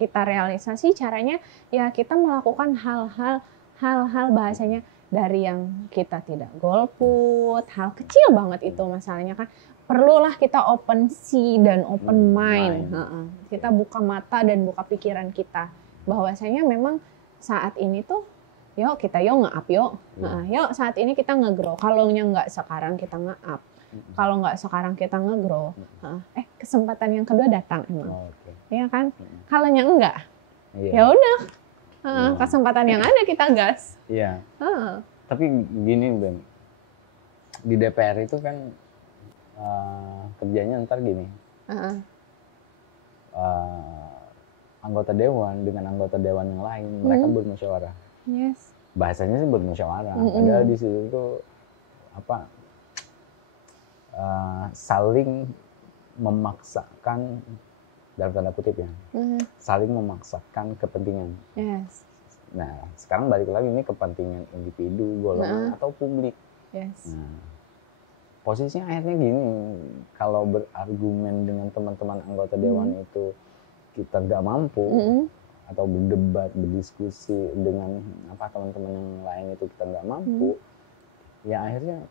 Kita realisasi caranya ya kita melakukan hal-hal bahasanya dari yang kita tidak golput, hal kecil banget itu masalahnya kan. perlulah kita open see dan open mind. Kita buka mata dan buka pikiran kita. Bahwasanya memang saat ini tuh, yuk kita nge-up yuk. Yuk saat ini kita nge-grow. Kalau nggak sekarang kita nge-up. Kalau nggak sekarang kita nge-grow, kesempatan yang kedua datang emang. Iya kan? Kalau enggak, ya udah. Kesempatan yang ada kita gas. Iya. Tapi gini Ben, di DPR itu kan kerjanya ntar gini. Anggota dewan dengan anggota dewan yang lain, mereka bermusyawarah. Yes. Bahasanya sih bermusyawarah. Padahal di situ tuh saling memaksakan, dalam tanda kutip ya, saling memaksakan kepentingan. Yes. Nah, sekarang balik lagi ini kepentingan individu, golongan atau publik. Yes. Nah, posisinya akhirnya gini, kalau berargumen dengan teman-teman anggota dewan itu kita nggak mampu, atau berdebat, berdiskusi dengan teman-teman yang lain itu kita nggak mampu, ya akhirnya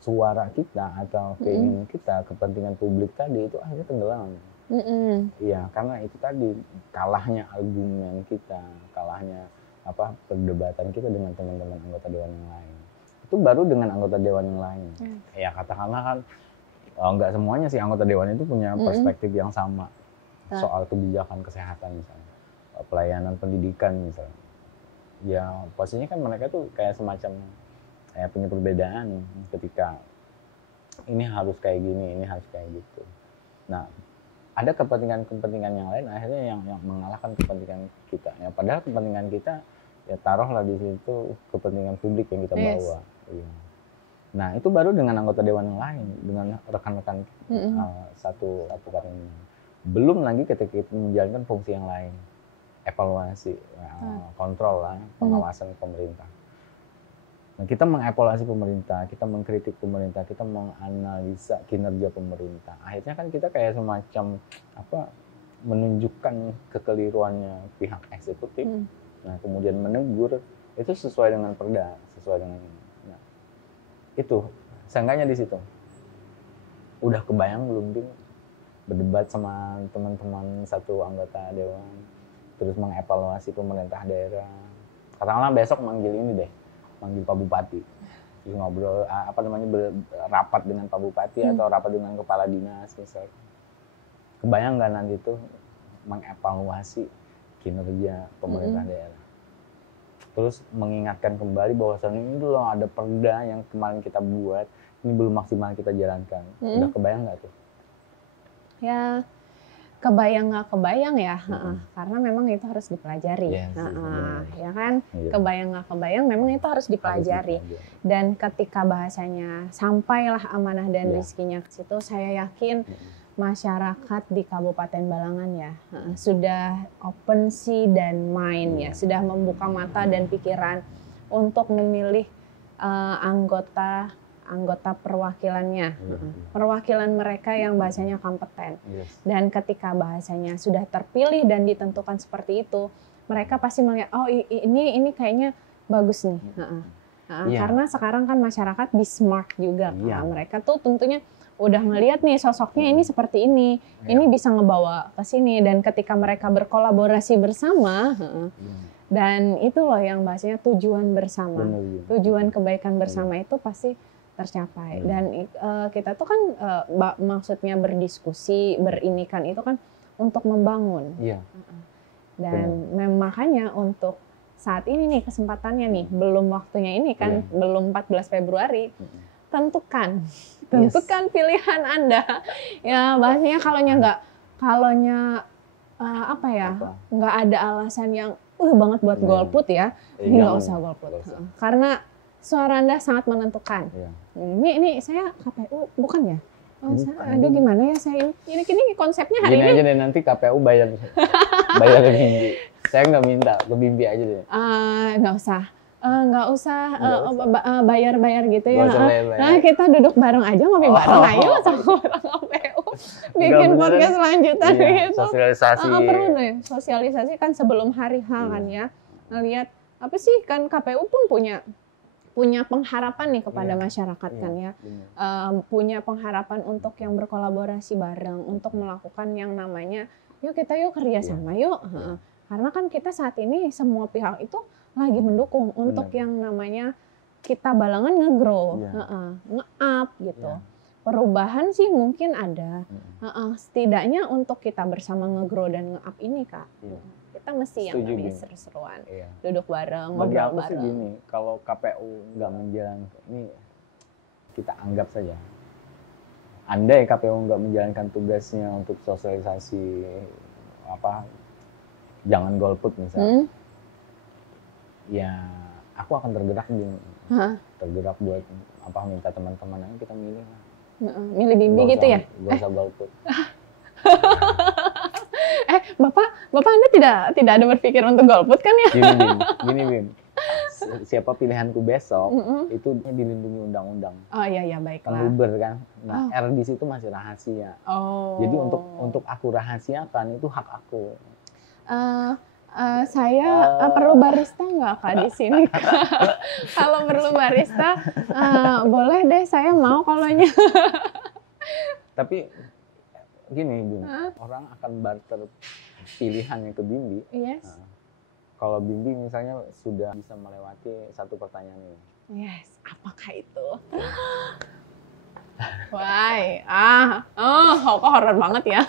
suara kita atau keinginan kita, kepentingan publik tadi itu akhirnya tenggelam. Iya, karena itu tadi kalahnya argumen kita, kalahnya perdebatan kita dengan teman-teman anggota dewan yang lain. Itu baru dengan anggota dewan yang lain. Ya katakanlah kan nggak semuanya sih anggota dewan itu punya perspektif yang sama soal kebijakan kesehatan misalnya, pelayanan pendidikan misalnya. Ya pastinya kan mereka tuh kayak semacam punya perbedaan ketika ini harus kayak gini, ini harus kayak gitu. Nah, ada kepentingan yang lain akhirnya yang mengalahkan kepentingan kita. Ya, padahal kepentingan kita ya taruhlah di situ kepentingan publik yang kita bawa. Iya. Nah, itu baru dengan anggota dewan yang lain, dengan rekan-rekan satu parlemen. Belum lagi ketika kita menjalankan fungsi yang lain, evaluasi, kontrol lah, pengawasan pemerintah. Nah, kita mengevaluasi pemerintah, kita mengkritik pemerintah, kita menganalisa kinerja pemerintah. Akhirnya kan kita kayak semacam menunjukkan kekeliruannya pihak eksekutif. Nah, kemudian menegur itu sesuai dengan perda, sesuai dengan itu. Seenggaknya di situ. Udah kebayang belum Ding berdebat sama teman-teman satu anggota dewan, terus mengevaluasi pemerintah daerah. Katakanlah besok manggil ini deh. Manggil Pak Bupati, terus ngobrol rapat dengan Pak Bupati atau rapat dengan kepala dinas misalnya. Kebayang nggak nanti itu mengevaluasi kinerja pemerintah daerah, terus mengingatkan kembali bahwasannya ini dulu ada perda yang kemarin kita buat, ini belum maksimal kita jalankan. Udah kebayang nggak tuh? Ya kebayang nggak kebayang ya, karena memang itu harus dipelajari, ya kan? Kebayang nggak kebayang, memang itu harus dipelajari. Dan ketika bahasanya sampailah amanah dan rezekinya ke situ, saya yakin masyarakat di Kabupaten Balangan ya sudah open see dan mind ya, sudah membuka mata dan pikiran untuk memilih anggota perwakilannya, perwakilan mereka yang bahasanya kompeten. Dan ketika bahasanya sudah terpilih dan ditentukan seperti itu, mereka pasti melihat, oh ini kayaknya bagus nih. Karena sekarang kan masyarakat be smart juga, mereka tuh tentunya udah ngelihat nih sosoknya ini seperti ini bisa ngebawa ke sini. Dan ketika mereka berkolaborasi bersama, dan itu loh yang bahasanya tujuan bersama, tujuan kebaikan bersama itu pasti tercapai. Dan kita tuh kan maksudnya berdiskusi, berinikan itu kan untuk membangun. Dan makanya untuk saat ini nih kesempatannya nih, belum waktunya ini kan, belum 14 Februari, tentukan pilihan Anda. Ya bahasanya nggak ada alasan yang banget buat golput ya, ini nggak usah golput. Karena suara Anda sangat menentukan. Ini saya KPU bukan ya? Aduh gimana ya saya ini konsepnya hari ini. Gini aja deh, nanti KPU bayar Bimbi. Saya nggak minta, ke Bimbi aja deh. Nggak usah bayar gitu ya. Nah kita duduk bareng aja, ngopi bareng ayo sama orang KPU. Bikin podcast lanjutan gitu. Sosialisasi. Perlu deh, sosialisasi kan sebelum hari H kan ya. Ngelihat apa sih kan KPU pun punya punya pengharapan nih kepada Iya, masyarakat iya, kan ya. benar. Punya pengharapan untuk yang berkolaborasi bareng, untuk melakukan yang namanya yuk kita yuk kerjasama yuk. Iya. Karena kan kita saat ini semua pihak itu lagi mendukung untuk Benar. yang namanya kita Balangan nge-grow, Iya. nge-up gitu. Iya. Perubahan sih mungkin ada, setidaknya untuk kita bersama nge-grow dan nge-up ini Kak. Iya. Kita mesti yang Setuju, namanya Bim. seru-seruan, Iya. duduk bareng, Bagi ngobrol aku sih bareng. gini, kalau KPU nggak menjalankan ini, kita anggap saja. Andai KPU nggak menjalankan tugasnya untuk sosialisasi jangan golput misalnya, ya aku akan tergerak tergerak buat minta teman-teman ayo kita milih lah. Milih Bimbi gitu ya? Gak usah golput. Bapak Anda tidak ada berpikir untuk golput kan ya? Gini Bim. Siapa pilihanku besok itu dilindungi undang-undang. Oh iya baiklah. Uber kan. Nah, R di situ masih rahasia. Jadi untuk aku rahasiakan itu hak aku. Saya perlu barista nggak Kak di sini? Kalau perlu barista, boleh deh saya mau kalonya. Tapi gini Bim, orang akan barter pilihannya ke Bimbi. Yes. Nah, kalau Bimbi misalnya sudah bisa melewati satu pertanyaan ini. Yes, apakah itu? Why? Kok horor banget ya?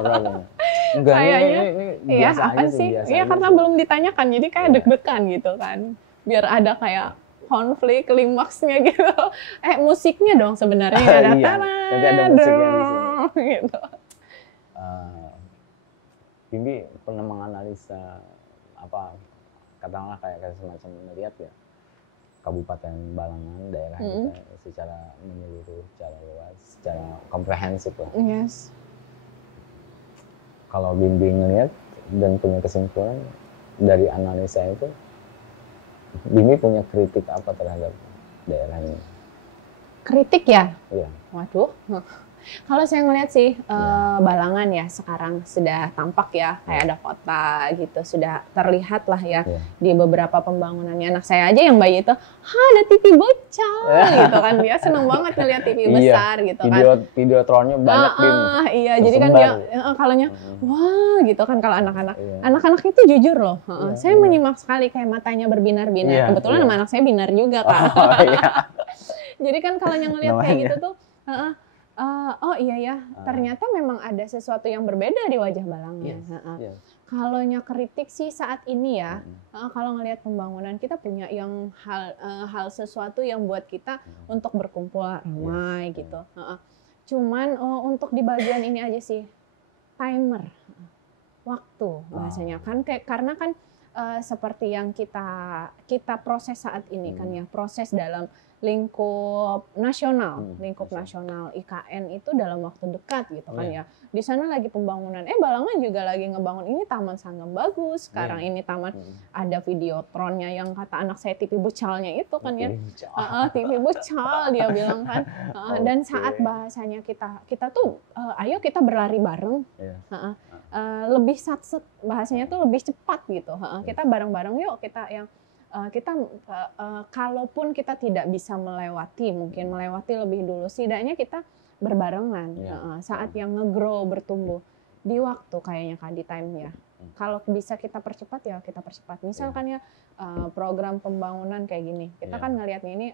Horor ya. Enggak, kayaknya ini biasa apa aja sih? biasa Iya aja karena sih. belum ditanyakan, jadi kayak deg-degan gitu kan. Biar ada kayak konflik, klimaksnya gitu. Musiknya dong sebenarnya ada Iya, nanti ada musiknya di sini. gitu. Bimbi pernah menganalisa katakanlah kayak semacam melihat ya Kabupaten Balangan, daerah kita secara menyeluruh, secara luas, secara komprehensif lah. Yes. Kalau Bimbi ngelihat dan punya kesimpulan dari analisa itu, Bimbi punya kritik apa terhadap daerah ini? Kritik ya? Iya. Waduh. Kalau saya ngelihat sih Balangan ya sekarang sudah tampak ya kayak ada kota gitu, sudah terlihat lah ya di beberapa pembangunannya. Anak saya aja yang bayi itu, ada TV bocah gitu kan, dia seneng banget ngeliat TV besar gitu kan. Videotronnya banyak Bim. Iya, jadi kan dia kalaunya wah gitu kan kalau anak-anak itu jujur loh. Saya menyimak sekali kayak matanya berbinar-binar. Kebetulan sama anak saya binar juga kan. Jadi kan kalau ngeliat kayak gitu tuh oh iya ya, ternyata memang ada sesuatu yang berbeda di wajah Balangan. Kalau kritik sih saat ini ya, kalau ngelihat pembangunan kita punya yang hal sesuatu yang buat kita untuk berkumpul ramai gitu. Cuman untuk di bagian ini aja sih, timer, waktu bahasanya kan karena kan seperti yang kita proses saat ini kan ya, proses dalam lingkup nasional, nasional IKN itu dalam waktu dekat gitu kan ya. Di sana lagi pembangunan, Balangan juga lagi ngebangun ini Taman Sangam bagus. Sekarang ini taman ada videotronnya yang kata anak saya TV bucalnya itu kan ya. TV bucal dia bilang kan. Dan saat bahasanya kita tuh ayo kita berlari bareng. Lebih satset bahasanya tuh lebih cepat gitu. Kita bareng-bareng yuk kita yang kalaupun kita tidak bisa mungkin melewati lebih dulu, setidaknya kita berbarengan saat yang nge-grow, bertumbuh di waktu kayaknya Kak, di time ya. Kalau bisa kita percepat ya kita percepat. Misalkan ya program pembangunan kayak gini, kita kan ngelihatnya ini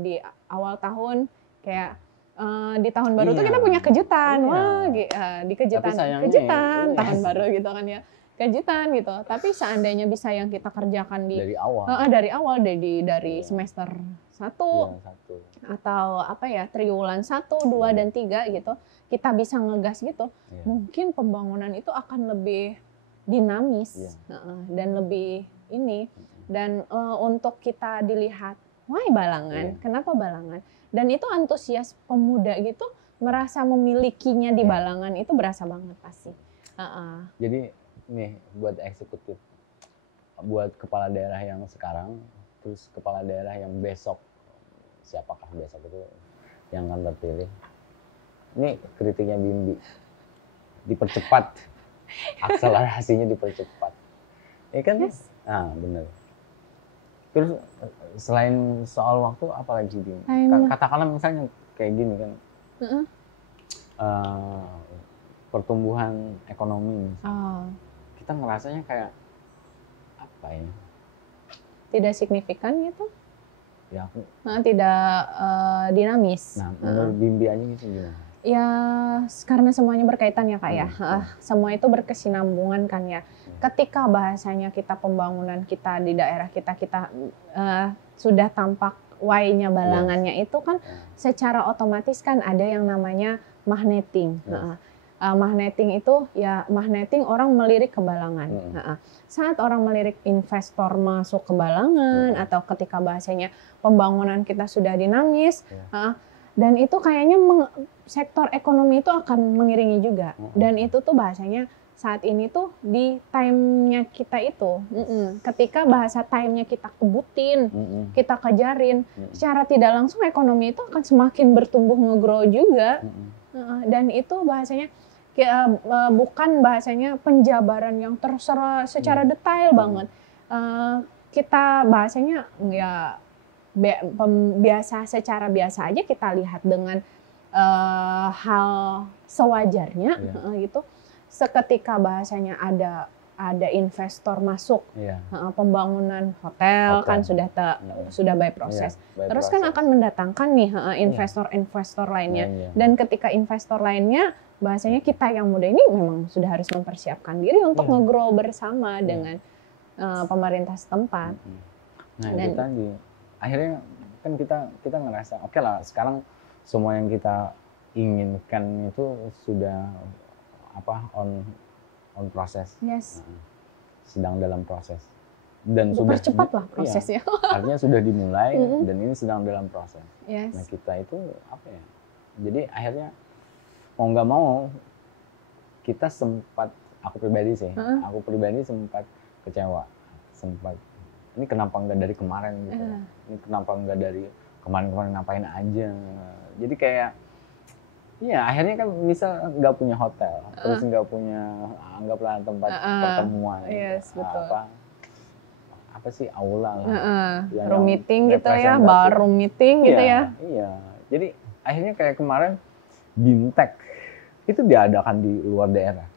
di awal tahun kayak di tahun baru tuh kita punya kejutan, di kejutan tahun baru gitu kan ya. Kejutan gitu, tapi seandainya bisa yang kita kerjakan dari awal dari semester 1 atau triwulan 1, 2 dan 3 gitu, kita bisa ngegas gitu, mungkin pembangunan itu akan lebih dinamis dan lebih ini dan untuk kita dilihat, why Balangan, kenapa Balangan, dan itu antusias pemuda gitu merasa memilikinya di Balangan itu berasa banget pasti. Jadi nih buat eksekutif, buat kepala daerah yang sekarang, terus kepala daerah yang besok, siapakah besok itu yang akan terpilih? Ini kritiknya Bimbi, dipercepat, akselerasinya dipercepat. Ini kan, benar. Terus selain soal waktu, apa lagi Bim? Katakanlah misalnya kayak gini kan, pertumbuhan ekonomi, kita ngerasanya kayak apa ya? Tidak signifikan gitu? Ya aku. Tidak dinamis. Nah, menurut Bimbi aja gitu gimana? Ya karena semuanya berkaitan ya Kak ya. Semua itu berkesinambungan kan ya. Ketika bahasanya kita pembangunan kita di daerah kita sudah tampak Y-nya balangannya itu kan secara otomatis kan ada yang namanya magneting. Magneting itu ya magneting orang melirik ke balangan. Saat orang melirik investor masuk ke balangan atau ketika bahasanya pembangunan kita sudah dinamis, dan itu kayaknya sektor ekonomi itu akan mengiringi juga. Dan itu tuh bahasanya saat ini tuh di time-nya kita itu. Ketika bahasa time-nya kita kebutin, kita kejarin, secara tidak langsung ekonomi itu akan semakin bertumbuh nge-grow juga. Dan itu bahasanya bukan bahasanya penjabaran yang terserah secara detail banget. Kita bahasanya ya secara biasa aja kita lihat dengan hal sewajarnya gitu. Seketika bahasanya ada investor masuk, pembangunan hotel kan sudah by proses. Terus kan akan mendatangkan nih investor lainnya. Dan ketika investor lainnya bahasanya kita yang muda ini memang sudah harus mempersiapkan diri untuk nge-grow bersama dengan pemerintah setempat. Nah, itu tadi. Akhirnya kan kita ngerasa oke lah, sekarang semua yang kita inginkan itu sudah on proses. Sedang dalam proses. Dan sudah percepat lah prosesnya. Artinya sudah dimulai dan ini sedang dalam proses. Nah, kita itu apa ya? Jadi akhirnya mau nggak mau kita sempat, aku pribadi sempat kecewa, ini kenapa nggak dari kemarin gitu, ini kenapa nggak dari kemarin ngapain aja. Jadi kayak ya akhirnya kan misal nggak punya hotel, terus nggak punya anggaplah tempat pertemuan, apa sih aula lah, room meeting gitu ya, baru meeting gitu ya. Iya, jadi akhirnya kayak kemarin BIMTEK itu diadakan di luar daerah.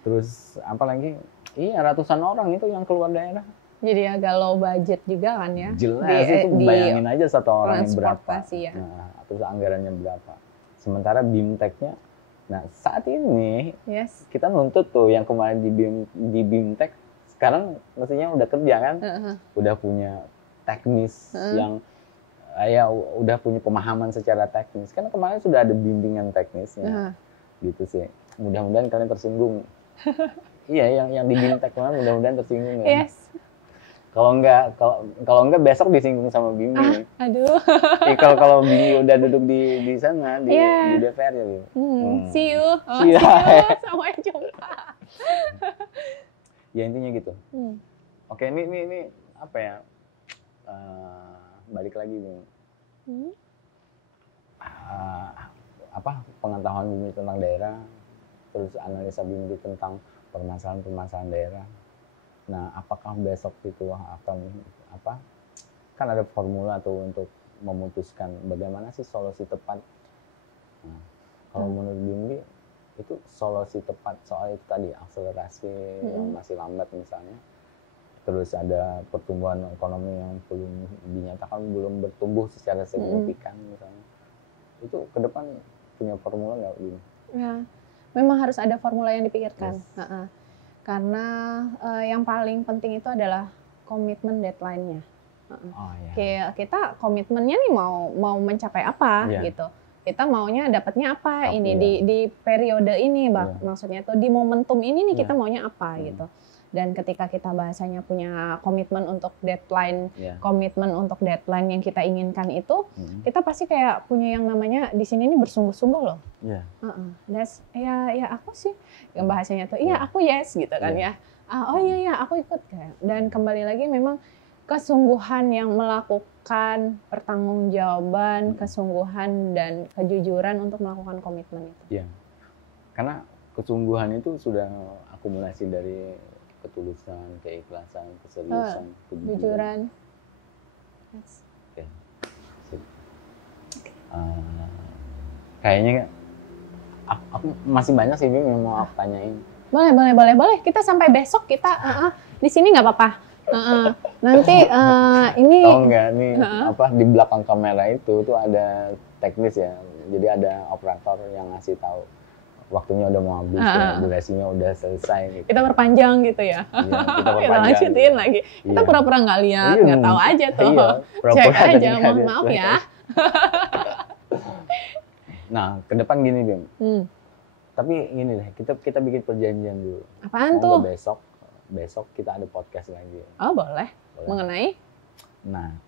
Terus apalagi ratusan orang itu yang keluar daerah. Jadi agak low budget juga kan ya. Jelas itu bayangin aja satu orang yang berapa. Ya. Nah, terus anggarannya berapa. Sementara BIMTEK-nya, nah saat ini kita nuntut tuh yang kemarin di BIMTEK, sekarang mestinya udah kerja kan, udah punya teknis yang udah punya pemahaman secara teknis. Karena kemarin sudah ada bimbingan teknisnya, gitu sih. Mudah-mudahan kalian tersinggung. Iya, yang di BIMTEK kemarin mudah-mudahan tersinggung ya. Kalau enggak besok disinggung sama Bimbi. Aduh. Kalau Bimbi udah duduk di sana di DPR ya, Bim. See you. Sampai jumpa. Ya intinya gitu. Oke, ini apa ya? Balik lagi Bim. Pengetahuan Bimbi tentang daerah, terus analisa Bimbi tentang permasalahan daerah. Nah, apakah besok itu akan kan ada formula tuh untuk memutuskan bagaimana sih solusi tepat. Nah, kalau menurut Bimbi itu solusi tepat soal itu tadi akselerasi yang masih lambat misalnya, terus ada pertumbuhan ekonomi yang belum dinyatakan belum bertumbuh secara signifikan misalnya, itu ke depan punya formula nggak Bim? Ya, memang harus ada formula yang dipikirkan. Karena yang paling penting itu adalah komitmen deadline-nya. Kayak kita komitmennya nih mau mencapai apa gitu. Kita maunya dapatnya apa di periode ini, maksudnya tuh di momentum ini nih kita maunya apa gitu. Dan ketika kita bahasanya punya komitmen untuk deadline, komitmen untuk deadline yang kita inginkan itu, kita pasti kayak punya yang namanya di sini nih bersungguh-sungguh loh. Ya aku sih, yang bahasanya tuh aku yes gitu kan ya. Aku ikut kayak. Dan kembali lagi memang kesungguhan yang melakukan pertanggungjawaban, kesungguhan dan kejujuran untuk melakukan komitmen itu. Iya, karena kesungguhan itu sudah akumulasi dari ketulusan, keikhlasan, keseriusan, kejujuran. Yes. Oke. Sip. Kayaknya aku masih banyak sih Bim yang mau aku tanyain. Boleh. Kita sampai besok kita di sini nggak apa-apa. Nanti ini. Tahu nggak nih apa di belakang kamera itu tuh ada teknis ya. Jadi ada operator yang ngasih tahu waktunya udah mau habis, ya, durasinya udah selesai. Gitu. Kita perpanjang gitu ya. Iya, kita lanjutin lagi. Kita pura-pura nggak lihat, nggak tahu aja tuh. Cek aja, mohon maaf ya. Nah, ke depan gini Bim. Tapi gini deh, kita bikin perjanjian dulu. Apaan tuh? Besok kita ada podcast lagi. Oh boleh. Mengenai? Nah,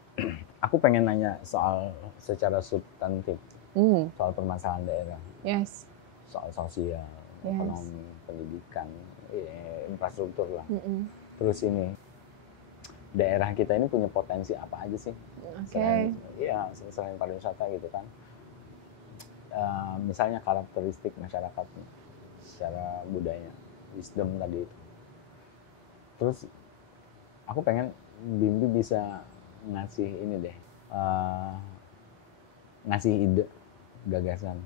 aku pengen nanya soal secara substantif, soal permasalahan daerah. Yes. Soal sosial, ekonomi, pendidikan, infrastruktur lah. Terus ini, daerah kita ini punya potensi apa aja sih? Oke. Selain pariwisata gitu kan. Misalnya karakteristik masyarakatnya secara budaya, wisdom tadi itu. Terus aku pengen Bimbi bisa ngasih ini deh, ngasih ide, gagasan.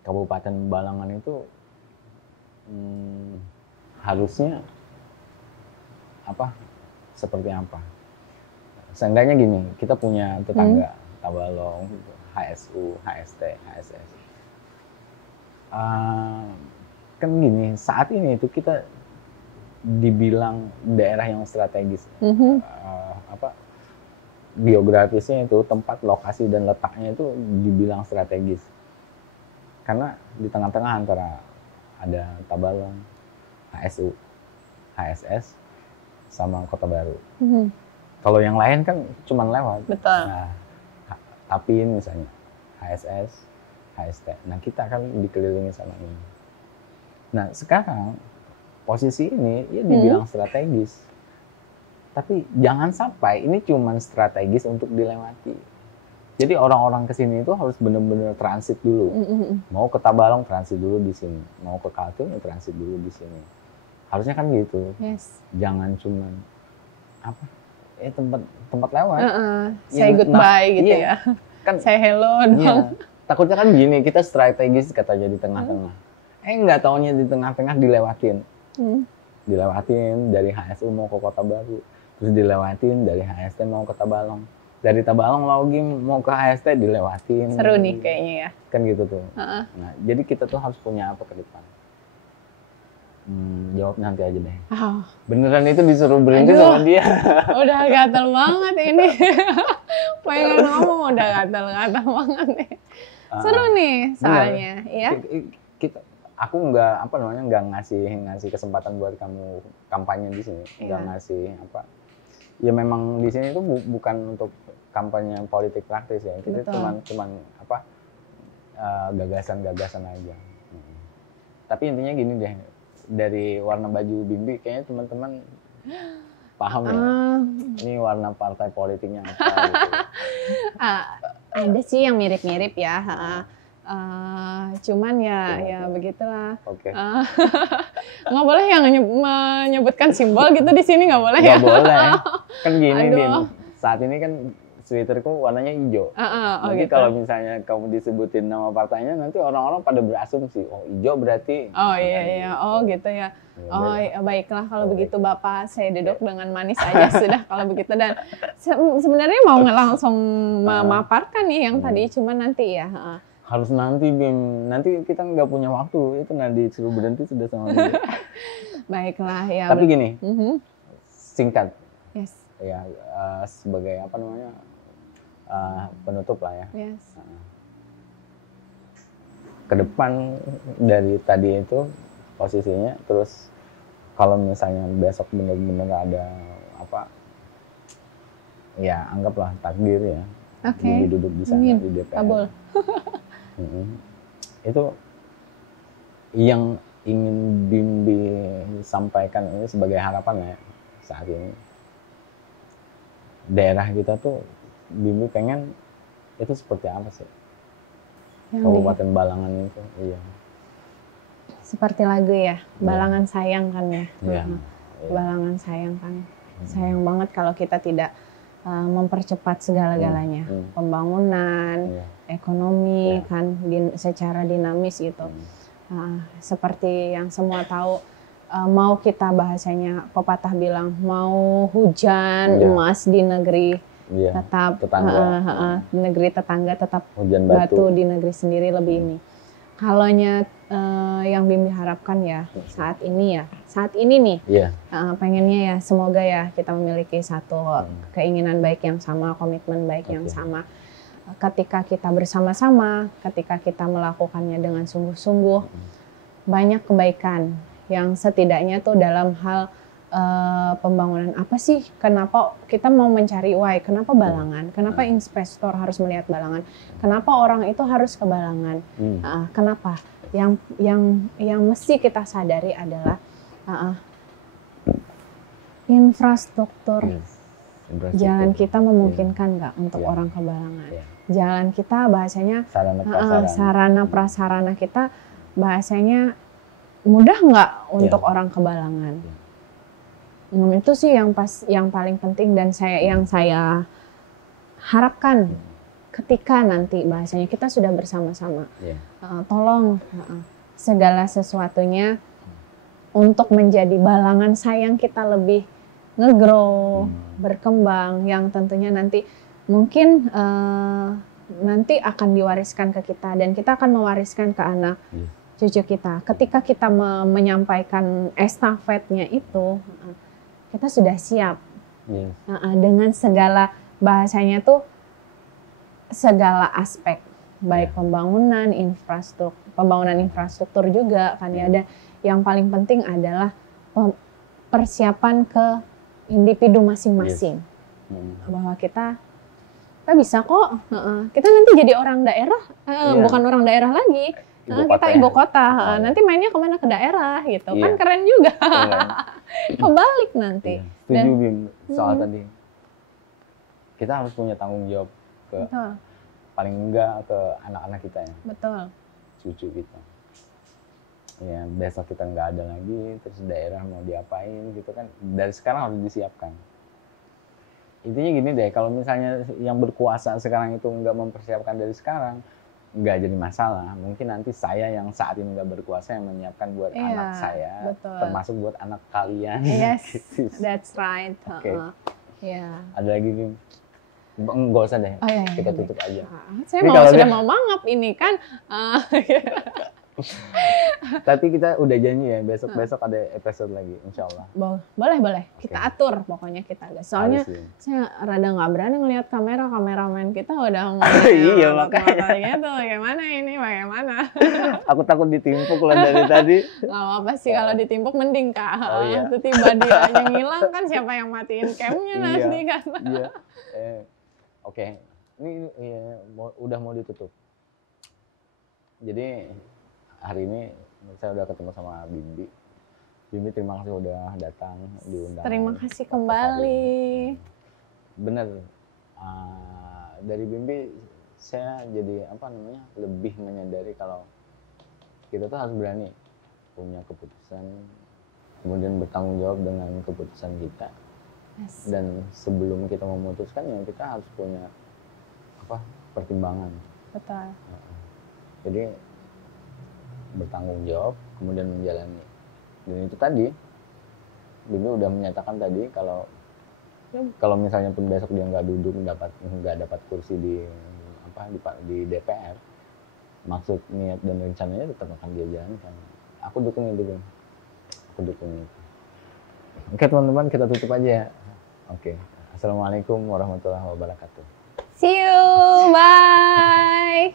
Kabupaten Balangan itu harusnya apa? Seperti apa? Seenggaknya gini, kita punya tetangga Tabalong, HSU, HST, HSS. Kan gini, saat ini itu kita dibilang daerah yang strategis. Geografisnya itu tempat, lokasi dan letaknya itu dibilang strategis. Karena di tengah-tengah antara ada Tabalong, HSU, HSS, sama Kota Baru. Kalau yang lain kan cuma lewat. Betul. Nah, Tapin misalnya, HSS, HST. Nah kita kan dikelilingi sama ini. Nah sekarang posisi ini ya dibilang strategis. Tapi jangan sampai ini cuma strategis untuk dilewati. Jadi orang-orang kesini itu harus benar-benar transit dulu. Mau ke Tabalong transit dulu di sini. Mau ke Kaltim transit dulu di sini. Harusnya kan gitu. Yes. Jangan cuma apa? Tempat lewat. Say goodbye gitu ya. Kan say hello dong. Iya. Takutnya kan gini, kita strategis katanya di tengah-tengah. Nggak taunya di tengah-tengah dilewatin. Dilewatin dari HSU mau ke Kota Baru. Terus dilewatin dari HST mau ke Tabalong. Dari Tabalong lagi mau ke HST dilewatin. Seru nih kayaknya ya. Kan gitu tuh. Nah, jadi kita tuh harus punya apa ke depan? Jawab nanti aja deh. Beneran itu disuruh berhenti sama dia. Udah gatel banget ini. Pengen ngomong udah gatel-gatel banget nih. Seru nih soalnya, ya. Aku nggak ngasih kesempatan buat kamu kampanye di sini, nggak ngasih apa. Ya memang di sini tuh bukan untuk kampanye politik praktis ya. Kita cuman apa gagasan-gagasan aja. Tapi intinya gini deh. Dari warna baju Bimbi kayaknya teman-teman paham ya. Ini warna partai politiknya apa gitu. Ada sih yang mirip-mirip ya. Cuman ya begitulah. Oke. Nggak boleh yang menyebutkan simbol gitu di sini, nggak boleh ya? Nggak boleh. Kan gini Din. Saat ini kan Twitterku warnanya hijau. Nanti gitu. kalau misalnya kamu disebutin nama partainya, nanti orang-orang pada berasumsi, oh hijau berarti. Oh iya, oh gitu ya. Oh baiklah kalau begitu Bapak, saya duduk dengan manis aja sudah kalau begitu. Dan sebenarnya mau langsung memaparkan nih yang tadi, cuman nanti ya. Harus nanti Bim, nanti kita nggak punya waktu, itu nanti suruh berhenti sudah sama dia. Baiklah ya. Tapi gini, singkat. Yes. Ya sebagai apa namanya? Penutup lah ya. Yes. Ke depan dari tadi itu posisinya, terus kalau misalnya besok benar-benar ada apa, ya anggaplah takdir ya. Bimbi duduk di sana di DPR. Kabul. Itu yang ingin Bimbi sampaikan ini sebagai harapan ya saat ini. Daerah kita tuh Bimbi pengen itu seperti apa sih? Kabupaten Balangan itu, iya. Seperti lagu ya, Balangan sayang kan ya. Iya. Balangan sayang kan. Sayang banget kalau kita tidak mempercepat segala-galanya, pembangunan, ekonomi kan secara dinamis gitu. Seperti yang semua tahu, mau kita bahasanya pepatah bilang mau hujan emas di negeri tetap negeri tetangga tetap hujan batu di negeri sendiri lebih ini. Kalonya yang Bimbi harapkan ya saat ini nih, pengennya ya semoga ya kita memiliki satu keinginan baik yang sama, komitmen baik yang sama. Ketika kita bersama-sama, ketika kita melakukannya dengan sungguh-sungguh, banyak kebaikan yang setidaknya tuh dalam hal pembangunan apa sih? Kenapa kita mau mencari why? Kenapa Balangan? Kenapa investor harus melihat Balangan? Kenapa orang itu harus ke Balangan? Kenapa? Yang mesti kita sadari adalah infrastruktur. Jalan kita memungkinkan nggak untuk orang ke Balangan? Jalan kita bahasanya sarana prasarana kita bahasanya mudah nggak untuk orang ke Balangan? Itu sih yang paling penting dan yang saya harapkan ketika nanti bahasanya kita sudah bersama-sama. Tolong segala sesuatunya untuk menjadi Balangan sayang kita lebih nge-grow, berkembang, yang tentunya nanti mungkin nanti akan diwariskan ke kita dan kita akan mewariskan ke anak cucu kita. Ketika kita menyampaikan estafetnya itu, kita sudah siap dengan segala bahasanya tuh segala aspek, baik pembangunan infrastruktur juga kan ya. Ada yang paling penting adalah persiapan ke individu masing-masing, bahwa kita bisa kok, kita nanti jadi orang daerah, bukan orang daerah lagi, kita ibu kota, nanti mainnya kemana, ke daerah gitu, kan keren juga, kebalik nanti. Setuju Bim, soal tadi, kita harus punya tanggung jawab ke paling enggak ke anak-anak kita ya, cucu kita. Ya besok kita nggak ada lagi, terus daerah mau diapain gitu kan, dari sekarang harus disiapkan. Intinya gini deh, kalau misalnya yang berkuasa sekarang itu nggak mempersiapkan dari sekarang, nggak jadi masalah. Mungkin nanti saya yang saat ini nggak berkuasa yang menyiapkan buat anak saya, termasuk buat anak kalian. Yes, that's right. Ada lagi Bim? Nggak usah deh, kita tutup aja. Saya sudah mau mangap ini kan. Tapi kita udah janji ya, besok ada episode lagi, insya Allah. Boleh. Kita atur pokoknya kita. Soalnya saya rada nggak berani ngelihat kameramen kita udah iya makanya tuh bagaimana. Aku takut ditimpuk lah dari tadi. Nggak apa sih kalau ditimpuk mending Kak. Tiba dia yang hilang kan siapa yang matiin camnya nanti kan. Oke. Ini udah mau ditutup. Jadi hari ini saya udah ketemu sama Bimbi. Bimbi terima kasih udah datang diundang. Terima kasih kembali. Bener, dari Bimbi saya jadi lebih menyadari kalau kita tuh harus berani punya keputusan, kemudian bertanggung jawab dengan keputusan kita. Dan sebelum kita memutuskan ya kita harus punya pertimbangan. Betul. Jadi bertanggung jawab, kemudian menjalani. Dan itu tadi, Bimbi udah menyatakan tadi kalau misalnya pun besok dia nggak dapat kursi di DPR, maksud, niat dan rencananya tetap akan dia jalankan. Aku dukung itu, Bim. Aku dukung itu. Oke teman-teman, kita tutup aja ya. Oke. Assalamualaikum warahmatullahi wabarakatuh. See you, bye.